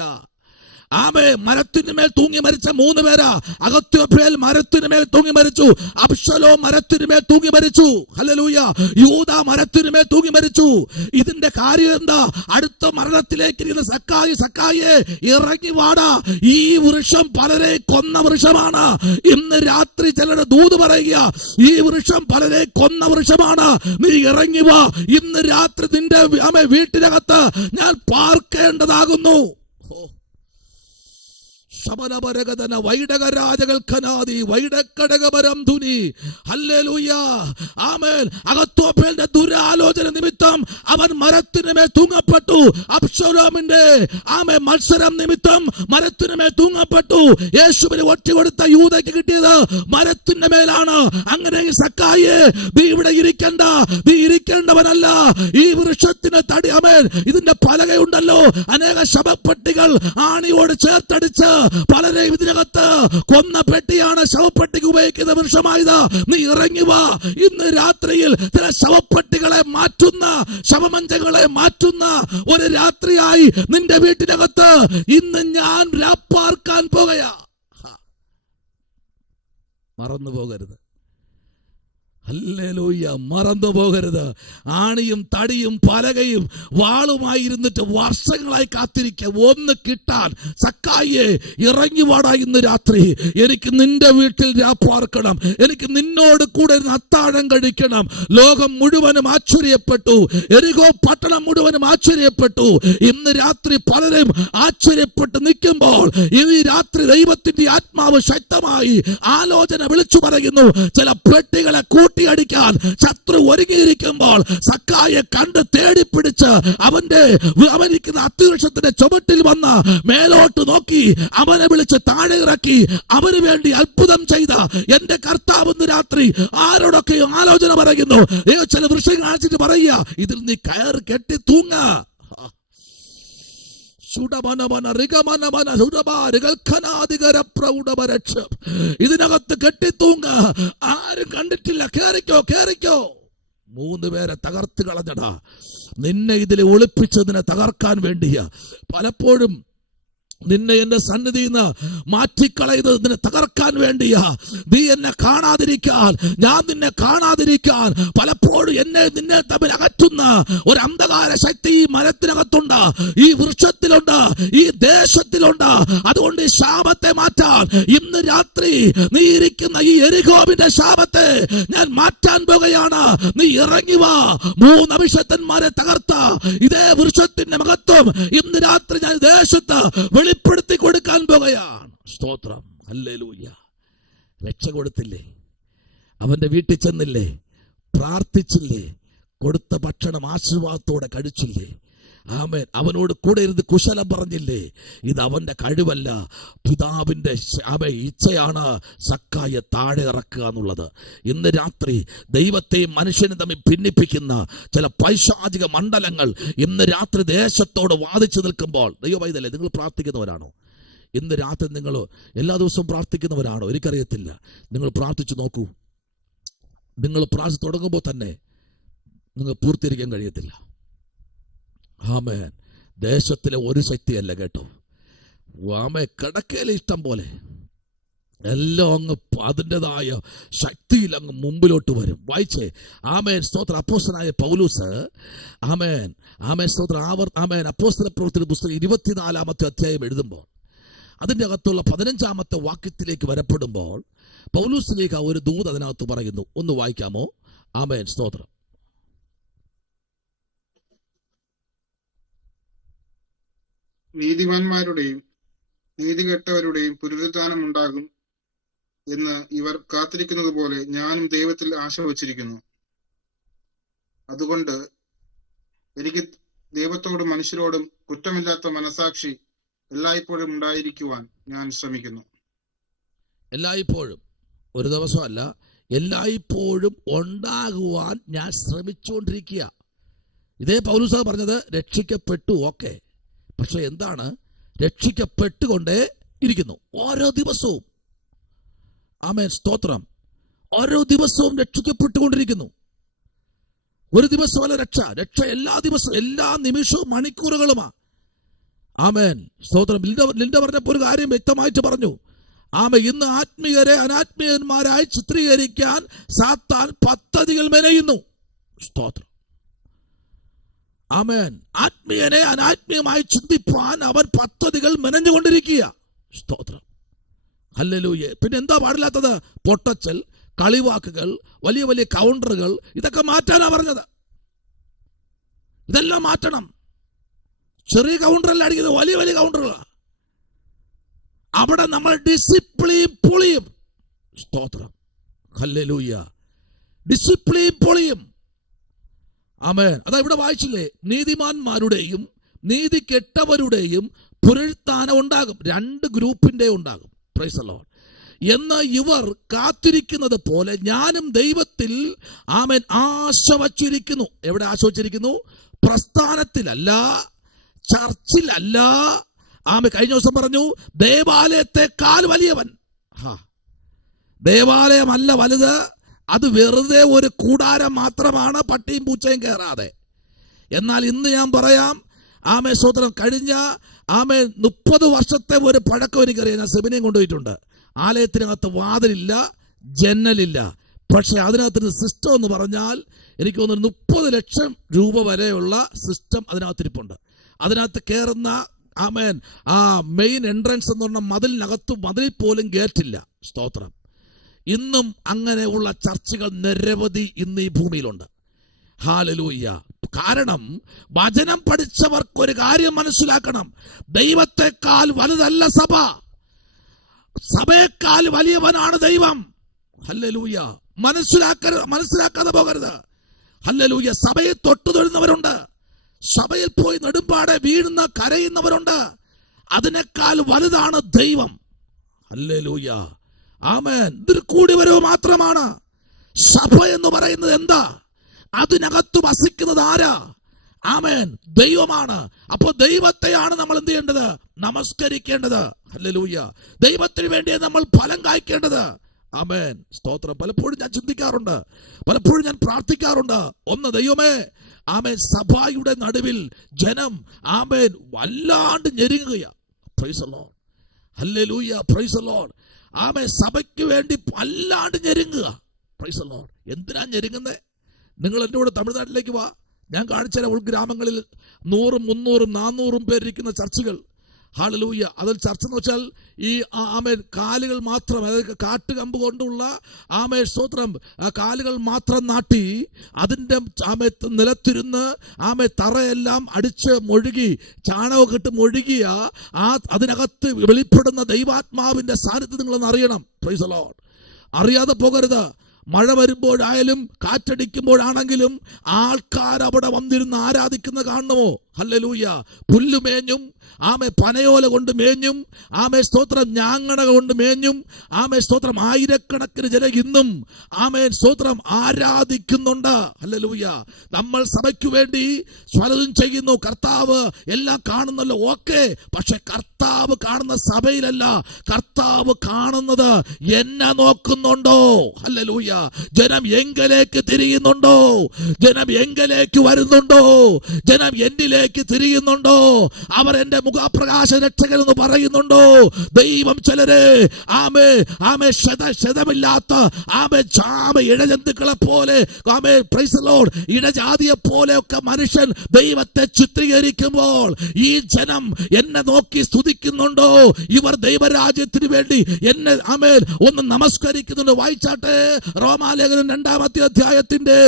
മരത്തിനുമേൽ തൂങ്ങി മരിച്ച 3 പേരാ. അഹത്യോഫേൽ മരത്തിനുമേൽ തൂങ്ങി മരിച്ചു. അബ്ശലോം മരത്തിനുമേൽ തൂങ്ങി മരിച്ചു. ഹല്ലേലൂയ. യൂദാ മരത്തിനുമേൽ തൂങ്ങി മരിച്ചു. ഇതിന്റെ കാര്യം എന്താ? അടുത്ത മരണത്തിലേക്ക് ഇരിക്കുന്ന സക്കായെ ഇറങ്ങി വാടാ. ഈ വൃക്ഷം പലരെ കൊന്ന വൃക്ഷമാണ്. ഇന്ന് രാത്രി ചിലരുടെ ദൂത് പറയുക, ഈ വൃക്ഷം പലരെ കൊന്ന വൃക്ഷമാണ്. നീ ഇറങ്ങി വാ. ഇന്ന് രാത്രി നിന്റെ വീട്ടിനകത്ത് ഞാൻ പാർക്കേണ്ടതാകുന്നു. ശമനപരകതന വൈഡകരാജകൽക്കനാദി വൈഡക്കടകപരം ധുനി. ഹല്ലേലൂയ. ആമേൻ. അഹത്യോഫേലിന്റെ ദുരാലോചന നിമിത്തം അവൻ മരത്തിനുമേൽ തൂങ്ങപ്പെട്ടു. അബ്ശലോമിന്റെ മത്സരം നിമിത്തം മരത്തിനുമേൽ തൂങ്ങപ്പെട്ടു. യേശുവിന് ഒറ്റുകൊടുത്ത യൂദയ്ക്ക് കിട്ടിയത് മരത്തിന്റെ മേലാണ്. അങ്ങനെ സക്കായെ, നീ ഇവിടെ ഇരിക്കണ്ട. നീ ഇരിക്കേണ്ടവനല്ല. ഈ വൃക്ഷത്തിന് തടി ഇതിന്റെ പലകയുണ്ടല്ലോ, അനേക ശവപ്പെട്ടികൾ ആണിയോട് ചേർത്തടിച്ച് പലരെ ഇതിനകത്ത് കൊന്ന പെട്ടിയാണ് ശവപ്പെട്ടിക്ക് ഉപയോഗിക്കുന്ന വൃക്ഷമായത്. നീ ഇറങ്ങി വാ. ഇന്ന് രാത്രിയിൽ ചില ശവപ്പെട്ടികളെ മാറ്റുന്ന, ശവമഞ്ചങ്ങളെ മാറ്റുന്ന ഒരു രാത്രിയായി നിന്റെ വീട്ടിനകത്ത് ഇന്ന് ഞാൻ രാപ്പാർക്കാൻ പോകുകയാ. മറന്നു പോകരുത്. ഹല്ലേലൂയ. മറന്നു പോകരുത്. ആണിയും തടിയും പലകയും വാളുമായി ഇരുന്നിട്ട് വർഷങ്ങളായി കാത്തിരിക്കുക ഒന്ന് കിട്ടാൻ. സക്കായെ, ഇറങ്ങി വാടാ. ഇന്ന് രാത്രി എനിക്ക് നിന്റെ വീട്ടിൽ രാപ്പാർക്കണം. എനിക്ക് നിന്നോട് കൂടെ അത്താഴം കഴിക്കണം. ലോകം മുഴുവനും ആശ്ചര്യപ്പെട്ടു. എരികോ പട്ടണം മുഴുവനും ആശ്ചര്യപ്പെട്ടു. ഇന്ന് രാത്രി പലരും ആശ്ചര്യപ്പെട്ട് നിൽക്കുമ്പോൾ ഈ രാത്രി ദൈവത്തിന്റെ ആത്മാവ് ശക്തമായി ആലോചന വിളിച്ചു പറയുന്നു. ചില പെട്ടികളെ അടിക്കാൻ ശത്രു ഒരുങ്ങിയിരിക്കുമ്പോൾ സക്കായെ കണ്ട് തേടിപ്പിടിച്ച് അവനിരിക്കുന്ന അത്തിവൃക്ഷത്തിന്റെ ചുവട്ടിൽ വന്ന് മേലോട്ട് നോക്കി അവനെ വിളിച്ച് താഴെ ഇറക്കി അവന് വേണ്ടി അത്ഭുതം ചെയ്ത എന്റെ കർത്താവ് ഇന്ന് രാത്രി ആരോടൊക്കെ ആലോചന പറയുന്നു. ചില വൃക്ഷങ്ങൾ കാണിച്ചിട്ട് പറയുക, ഇതിൽ നീ കയർ കെട്ടി തൂങ്ങ. ഇതിനകത്ത് കെട്ടിത്തൂങ്ങ. ആരും കണ്ടിട്ടില്ല. കേറിക്കോ. 3 പേരെ തകർത്ത് കളഞ്ഞടാ. നിന്നെ ഇതിൽ ഒളിപ്പിച്ചതിനെ തകർക്കാൻ വേണ്ടിയാ. പലപ്പോഴും നിന്നെ എന്റെ സന്നിധിയിൽ നിന്ന് മാറ്റിക്കളയുന്നത് നിന്നെ തകർക്കാൻ വേണ്ടിയാ. നീ എന്നെ കാണാതിരിക്കാൻ, ഞാൻ നിന്നെ കാണാതിരിക്കാൻ പലപ്പോഴും നിന്നെ തമ്മിൽ അകറ്റുന്ന ഒരു അന്ധകാര ശക്തി ഈ മരത്തിനകത്തുണ്ട്, ഈ വൃക്ഷത്തിലുണ്ട്, ഈ ദേശത്തിലുണ്ട്. അതുകൊണ്ട് ഈ ശാപത്തെ മാറ്റാൻ ഇന്ന് രാത്രി നീ ഇരിക്കുന്ന ഈ എരിഹോവിന്റെ ശാപത്തെ ഞാൻ മാറ്റാൻ പോകുകയാണ്. നീ ഇറങ്ങി വാ. 3 അഭിഷക്തന്മാരെ തകർത്ത ഇതേ വൃക്ഷത്തിന്റെ മഹത്വം ഇന്ന് രാത്രി ഞാൻ ദേശത്ത് വെളിപ്പെടുത്തി കൊടുക്കാൻ പോകുകയാണ്. സ്തോത്രം, ഹല്ലേലൂയ. രക്ഷ കൊടുത്തില്ലേ, അവന്റെ വീട്ടിൽ ചെന്നില്ലേ, പ്രാർത്ഥിച്ചില്ലേ, കൊടുത്ത ഭക്ഷണം ആശീർവാദത്തോടെ കഴിച്ചില്ലേ, ആമേൻ, അവനോട് കൂടെ ഇരുന്ന് കുശലം പറഞ്ഞില്ലേ. ഇത് അവന്റെ കഴിവല്ല, പിതാവിന്റെ ഇച്ഛയാണ് സക്കായെ താഴെ ഇറക്കുക എന്നുള്ളത്. ഇന്ന് രാത്രി ദൈവത്തെയും മനുഷ്യനും തമ്മിൽ ഭിന്നിപ്പിക്കുന്ന ചില പൈശാചിക മണ്ഡലങ്ങൾ ഇന്ന് രാത്രി ദേശത്തോട് വാദിച്ചു നിൽക്കുമ്പോൾ, ദൈവവൈതലേ, നിങ്ങൾ പ്രാർത്ഥിക്കുന്നവരാണോ? ഇന്ന് രാത്രി നിങ്ങൾ എല്ലാ ദിവസവും പ്രാർത്ഥിക്കുന്നവരാണോ? എനിക്കറിയത്തില്ല. നിങ്ങൾ പ്രാർത്ഥിച്ചു നോക്കൂ. നിങ്ങൾ പ്രാർത്ഥിച്ച് തുടങ്ങുമ്പോൾ തന്നെ നിങ്ങൾ പൂർത്തീകരിക്കാൻ കഴിയത്തില്ല. ആമേൻ. ദേശത്തിലെ ഒരു ശക്തിയല്ല കേട്ടോ. ആമേ, കിടക്കയിലെ ഇഷ്ടം പോലെ എല്ലാം അങ്ങ് അതിൻ്റെതായ ശക്തിയിൽ അങ്ങ് മുമ്പിലോട്ട് വരും. വായിച്ചേ, ആമേൻ, സ്തോത്രം. അപ്പോസ്തലനായ പൗലോസ്, ആമേൻ, ആമേൻ, സ്തോത്രം, ആമേൻ, അപ്പോസ്തല പ്രവൃത്തിയുടെ പുസ്തകം 24-ാമത്തെ അധ്യായം എഴുതുമ്പോൾ അതിൻ്റെ അകത്തുള്ള 15-ാമത്തെ വാക്യത്തിലേക്ക് വരപ്പെടുമ്പോൾ പൗലോസിലേക്ക് ഒരു ദൂത് അതിനകത്ത് പറയുന്നു. ഒന്ന് വായിക്കാമോ? ആമേൻ, സ്തോത്രം. നീതിമാന്മാരുടെയും നീതികെട്ടവരുടെയും പുനരുത്ഥാനം ഉണ്ടാകും എന്ന് ഇവർ കാത്തിരിക്കുന്നത് പോലെ ഞാനും ദൈവത്തിൽ ആശ വച്ചിരിക്കുന്നു. അതുകൊണ്ട് എനിക്ക് ദൈവത്തോടും മനുഷ്യരോടും കുറ്റമില്ലാത്ത മനസാക്ഷി എല്ലായ്പ്പോഴും ഉണ്ടായിരിക്കുവാൻ ഞാൻ ശ്രമിക്കുന്നു. എല്ലായ്പ്പോഴും, ഒരു ദിവസമല്ല, എല്ലായ്പ്പോഴും ഉണ്ടാകുവാൻ ഞാൻ ശ്രമിച്ചുകൊണ്ടിരിക്കുക. ഇതേ പൗലോസ് പറഞ്ഞത്. രക്ഷിക്കപ്പെട്ടു, ഓക്കെ, പക്ഷെ എന്താണ്? രക്ഷിക്കപ്പെട്ടുകൊണ്ടേ ഇരിക്കുന്നു ഓരോ ദിവസവും. ആമേൻ, സ്തോത്രം. ഓരോ ദിവസവും രക്ഷിക്കപ്പെട്ടുകൊണ്ടിരിക്കുന്നു. ഒരു ദിവസമല്ല രക്ഷ. രക്ഷ എല്ലാ ദിവസവും, എല്ലാ നിമിഷവും, മണിക്കൂറുകളുമാണ്. ആമേൻ, സ്തോത്രം. ലിൻഡ പറഞ്ഞപ്പോൾ ഒരു കാര്യം വ്യക്തമായിട്ട് പറഞ്ഞു. ആമേൻ, ഇന്ന് ആത്മീയരെ അനാത്മീയന്മാരായി ചിത്രീകരിക്കാൻ സാത്താൻ പദ്ധതികൾ മെനയുന്നു. സ്തോത്രം. ആമേൻ. ആത്മീയനെ അനാത്മീയമായി ചിന്തിപ്പാൻ അവൻ പദ്ധതികൾ മെനഞ്ഞുകൊണ്ടിരിക്കുക. സ്തോത്രം, ഹല്ലേലൂയ. പിന്നെ എന്താ പാടില്ലാത്തത്? പൊട്ടച്ചൽ, കളിവാക്കുകൾ, വലിയ വലിയ കൗണ്ടറുകൾ, ഇതൊക്കെ മാറ്റാനാ പറഞ്ഞത്. ഇതെല്ലാം മാറ്റണം. ചെറിയ കൗണ്ടറല്ല അടിക്കുന്നത്, വലിയ വലിയ കൗണ്ടറുകളാണ്. അവിടെ നമ്മൾ ഡിസിപ്ലിൻ പൊളിയും. സ്തോത്രം, ഹല്ലേലൂയ. ഡിസിപ്ലിൻ പൊളിയും. ആമേൻ. അതാ ഇവിടെ വായിച്ചില്ലേ, നീതിമാന്മാരുടെയും നീതി കെട്ടവരുടെയും പുനരുത്ഥാനം ഉണ്ടാകും. 2 ഗ്രൂപ്പിന്റെ ഉണ്ടാകും. Price the Lord. എന്ന് ഇവർ കാത്തിരിക്കുന്നത് പോലെ ഞാനും ദൈവത്തിൽ, ആമേൻ, ആശ വച്ചിരിക്കുന്നു. എവിടെ ആശ വച്ചിരിക്കുന്നു? പ്രസ്ഥാനത്തിലല്ല, ചർച്ചിലല്ല. ആമേൻ. കഴിഞ്ഞ ദിവസം പറഞ്ഞു, ദേവാലയത്തെക്കാൾ വലിയവൻ. ദേവാലയമല്ല വലുത്, അത് വെറുതെ ഒരു കൂടാരം മാത്രമാണ്, പട്ടിയും പൂച്ചയും കയറാതെ. എന്നാൽ ഇന്ന് ഞാൻ പറയാം, ആമേ, സ്തോത്രം, കഴിഞ്ഞ 30 വർഷത്തെ ഒരു പഴക്കം എനിക്കറിയാം. ഞാൻ സെമിനയും കൊണ്ടുപോയിട്ടുണ്ട്. ആലയത്തിനകത്ത് വാതിലില്ല, ജന്നലില്ല. പക്ഷെ അതിനകത്ത് സിസ്റ്റം എന്ന് പറഞ്ഞാൽ എനിക്ക് തോന്നുന്നു 30 ലക്ഷം രൂപ വരെയുള്ള സിസ്റ്റം അതിനകത്തിരിപ്പുണ്ട്. അതിനകത്ത് കയറുന്ന, ആമേൻ, ആ മെയിൻ എൻട്രൻസ് എന്ന് പറഞ്ഞാൽ മതിലിൽ പോലും ഗേറ്റില്ല. സ്തോത്രം. ഇന്നും അങ്ങനെയുള്ള ചർച്ചുകൾ നിരവധി ഇന്ന് ഈ ഭൂമിയിലുണ്ട്. ഹല്ലേലൂയ. കാരണം വചനം പഠിച്ചവർക്കൊരു കാര്യം മനസ്സിലാക്കണം. ദൈവത്തെക്കാൾ വലുതല്ല സഭ, സഭയേക്കാൾ വലിയവനാണ് ദൈവം. ഹല്ലേലൂയ. മനസ്സിലാക്കാതെ പോകരുത്. ഹല്ലേലൂയ. സഭയിൽ തൊട്ടു തൊഴുന്നവരുണ്ട്, സഭയിൽ പോയി നെടുമ്പാടെ വീഴുന്ന കരയുന്നവരുണ്ട്. അതിനേക്കാൾ വലുതാണ് ദൈവം. ഹല്ലേലൂയ. ആമേൻ. ഇതൊരു കൂടിവരവ് മാത്രമാണ്. സഭ എന്ന് പറയുന്നത് എന്താ? അതിനകത്ത് വസിക്കുന്നത് ആരാ? ആമേൻ, ദൈവമാണ്. അപ്പോ ദൈവത്തെയാണ് നമ്മൾ എന്ത് ചെയ്യേണ്ടത്? നമസ്കരിക്കേണ്ടത്. ഹല്ലേലൂയ. ദൈവത്തിന് വേണ്ടി നമ്മൾ ഫലം കായ്ക്കേണ്ടത്. ആമേൻ, സ്തോത്രം. പലപ്പോഴും ഞാൻ ചിന്തിക്കാറുണ്ട്, പലപ്പോഴും ഞാൻ പ്രാർത്ഥിക്കാറുണ്ട്. ഒന്ന്, ദൈവമേ, ആമേൻ, സഭയുടെ നടുവിൽ ജനം, ആമേൻ, വല്ലാണ്ട് ഞെരുങ്ങുകയാ. പ്രൈസ് ദി ലോർഡ്, ഹല്ലേലൂയ, പ്രൈസ് ദി ലോർഡ്. ആമേൻ. സഭയ്ക്ക് വേണ്ടി അല്ലാണ്ട് ഞെരുങ്ങുക. Price the Lord. എന്തിനാ ഞെരുങ്ങുന്നത്? നിങ്ങൾ എൻ്റെ കൂടെ തമിഴ്നാട്ടിലേക്ക് വാ, ഞാൻ കാണിച്ച ഉൾഗ്രാമങ്ങളിൽ 100, 300, 400 പേരിരിക്കുന്ന ചർച്ചുകൾ. ഹല്ലേലൂയ. അതിൽ ചർച്ച എന്ന് വെച്ചാൽ ഈ ആമേൻ കാലുകൾ മാത്രം, അതായത് കാട്ടുകമ്പ് കൊണ്ടുള്ള ആമേൻ സ്തോത്രം കാലുകൾ മാത്രം നാട്ടി അതിൻ്റെ നിലത്തിരുന്ന് തറയെല്ലാം അടിച്ച് മൊഴുകി ചാണകമൊക്കെ ഇട്ട് മൊഴുകിയ അതിനകത്ത് വെളിപ്പെടുന്ന ദൈവാത്മാവിന്റെ സാന്നിധ്യം നിങ്ങളൊന്ന് അറിയണം. Price the Lord. അറിയാതെ പോകരുത്. മഴ വരുമ്പോഴായാലും കാറ്റടിക്കുമ്പോഴാണെങ്കിലും ആൾക്കാർ അവിടെ വന്നിരുന്ന് ആരാധിക്കുന്ന കാണണമോ? ഹല്ലേലൂയ. പുല്ലുമേഞ്ഞും പനയോല കൊണ്ട് മേഞ്ഞും സ്തോത്രം ഞാങ്ങണ കൊണ്ട് മേഞ്ഞും സ്തോത്രം ആയിരക്കണക്കിന് ജനം ഇന്നും സ്തോത്രം ആരാധിക്കുന്നുണ്ട്. ഹല്ലേലൂയ. നമ്മൾ സഭയ്ക്ക് വേണ്ടി സ്വലതും ചെയ്യുന്നു, കർത്താവ് എല്ലാം കാണുന്നല്ലോ, ഓക്കെ. പക്ഷെ കർത്താവ് കാണുന്ന സഭയിലല്ല, കർത്താവ് കാണുന്നത് എന്നെ നോക്കുന്നുണ്ടോ? ഹല്ലേലൂയ. ജനം എങ്കിലേക്ക് തിരിയുന്നുണ്ടോ? ജനം എങ്കിലേക്ക് വരുന്നുണ്ടോ? ജനം എന്നിലേക്ക് തിരിയുന്നുണ്ടോ? അവർ എന്റെ മുഖപ്രകാശ രക്ഷകൻ എന്ന് പറയുന്നുണ്ടോ? ദൈവം ചിലരെ ശതമില്ലാത്ത ഇഴജന്തുക്കളെ പോലെ പ്രൈസ് ദി ലോർഡ് ഇടജാതിയെ പോലെയൊക്കെ മനുഷ്യൻ ദൈവത്തെ ചിത്രീകരിക്കുമ്പോൾ ഈ ജനം എന്നെ നോക്കി സ്തുതിക്കുന്നുണ്ടോ? ഇവർ ദൈവരാജ്യത്തിന് വേണ്ടി എന്നെ ഒന്ന് നമസ്കരിക്കുന്നുണ്ട്. വായിച്ചാട്ടെ, റോമാലേഖനം 2-ാമത്തെ അധ്യായത്തിന്റെ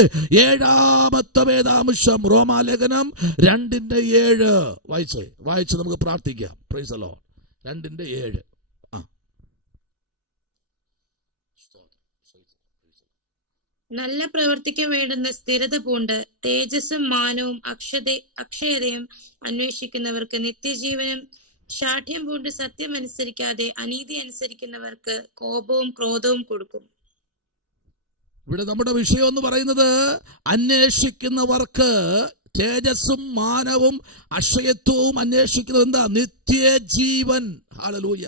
7-ാമത്തെ വേദാംശം. റോമാലേഖനം 2:7 വായിച്ച് നമുക്ക് പ്രാർത്ഥിക്കാം. Price the Lord. 2:7. നല്ല പ്രവർത്തിക്ക് വേണ്ടുന്ന സ്ഥിരത പൂണ്ട് തേജസ്സും മാനവും അക്ഷയതയും അന്വേഷിക്കുന്നവർക്ക് നിത്യജീവനും, ശാഠ്യം പൂണ്ട് സത്യം അനുസരിക്കാതെ അനീതി അനുസരിക്കുന്നവർക്ക് കോപവും ക്രോധവും കൊടുക്കും. ഇവിടെ നമ്മുടെ വിഷയം എന്ന് പറയുന്നത് അന്വേഷിക്കുന്നവർക്ക് തേജസ്സും മാനവും അക്ഷയത്വവും അന്വേഷിക്കുന്നത് എന്താ? നിത്യജീവൻ. ഹല്ലേലൂയ.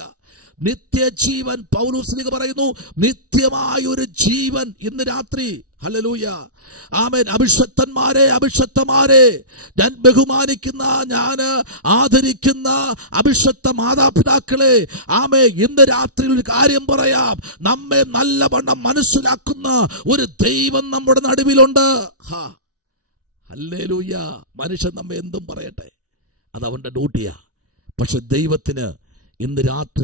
നിത്യജീവൻ. പൗലോസ് പറയുന്നു, നിത്യമായൊരു ജീവൻ ഇന്ന് രാത്രി. ഹല്ലേലൂയ. ആമേൻ. അഭിഷക്തന്മാരെ ഞാൻ ബഹുമാനിക്കുന്ന, ഞാൻ ആദരിക്കുന്ന അഭിഷക്ത മാതാപിതാക്കളെ, ഇന്ന് രാത്രി ഒരു കാര്യം പറയാം. നമ്മെ നല്ലവണ്ണം മനസ്സിലാക്കുന്ന ഒരു ദൈവം നമ്മുടെ നടുവിലുണ്ട്. ഹല്ലേലൂയ. മനുഷ്യൻ നമ്മെ എന്തും പറയട്ടെ, അത് അവന്റെ ഡ്യൂട്ടിയാ. പക്ഷെ ദൈവത്തിന് ഇന്ന് രാത്രി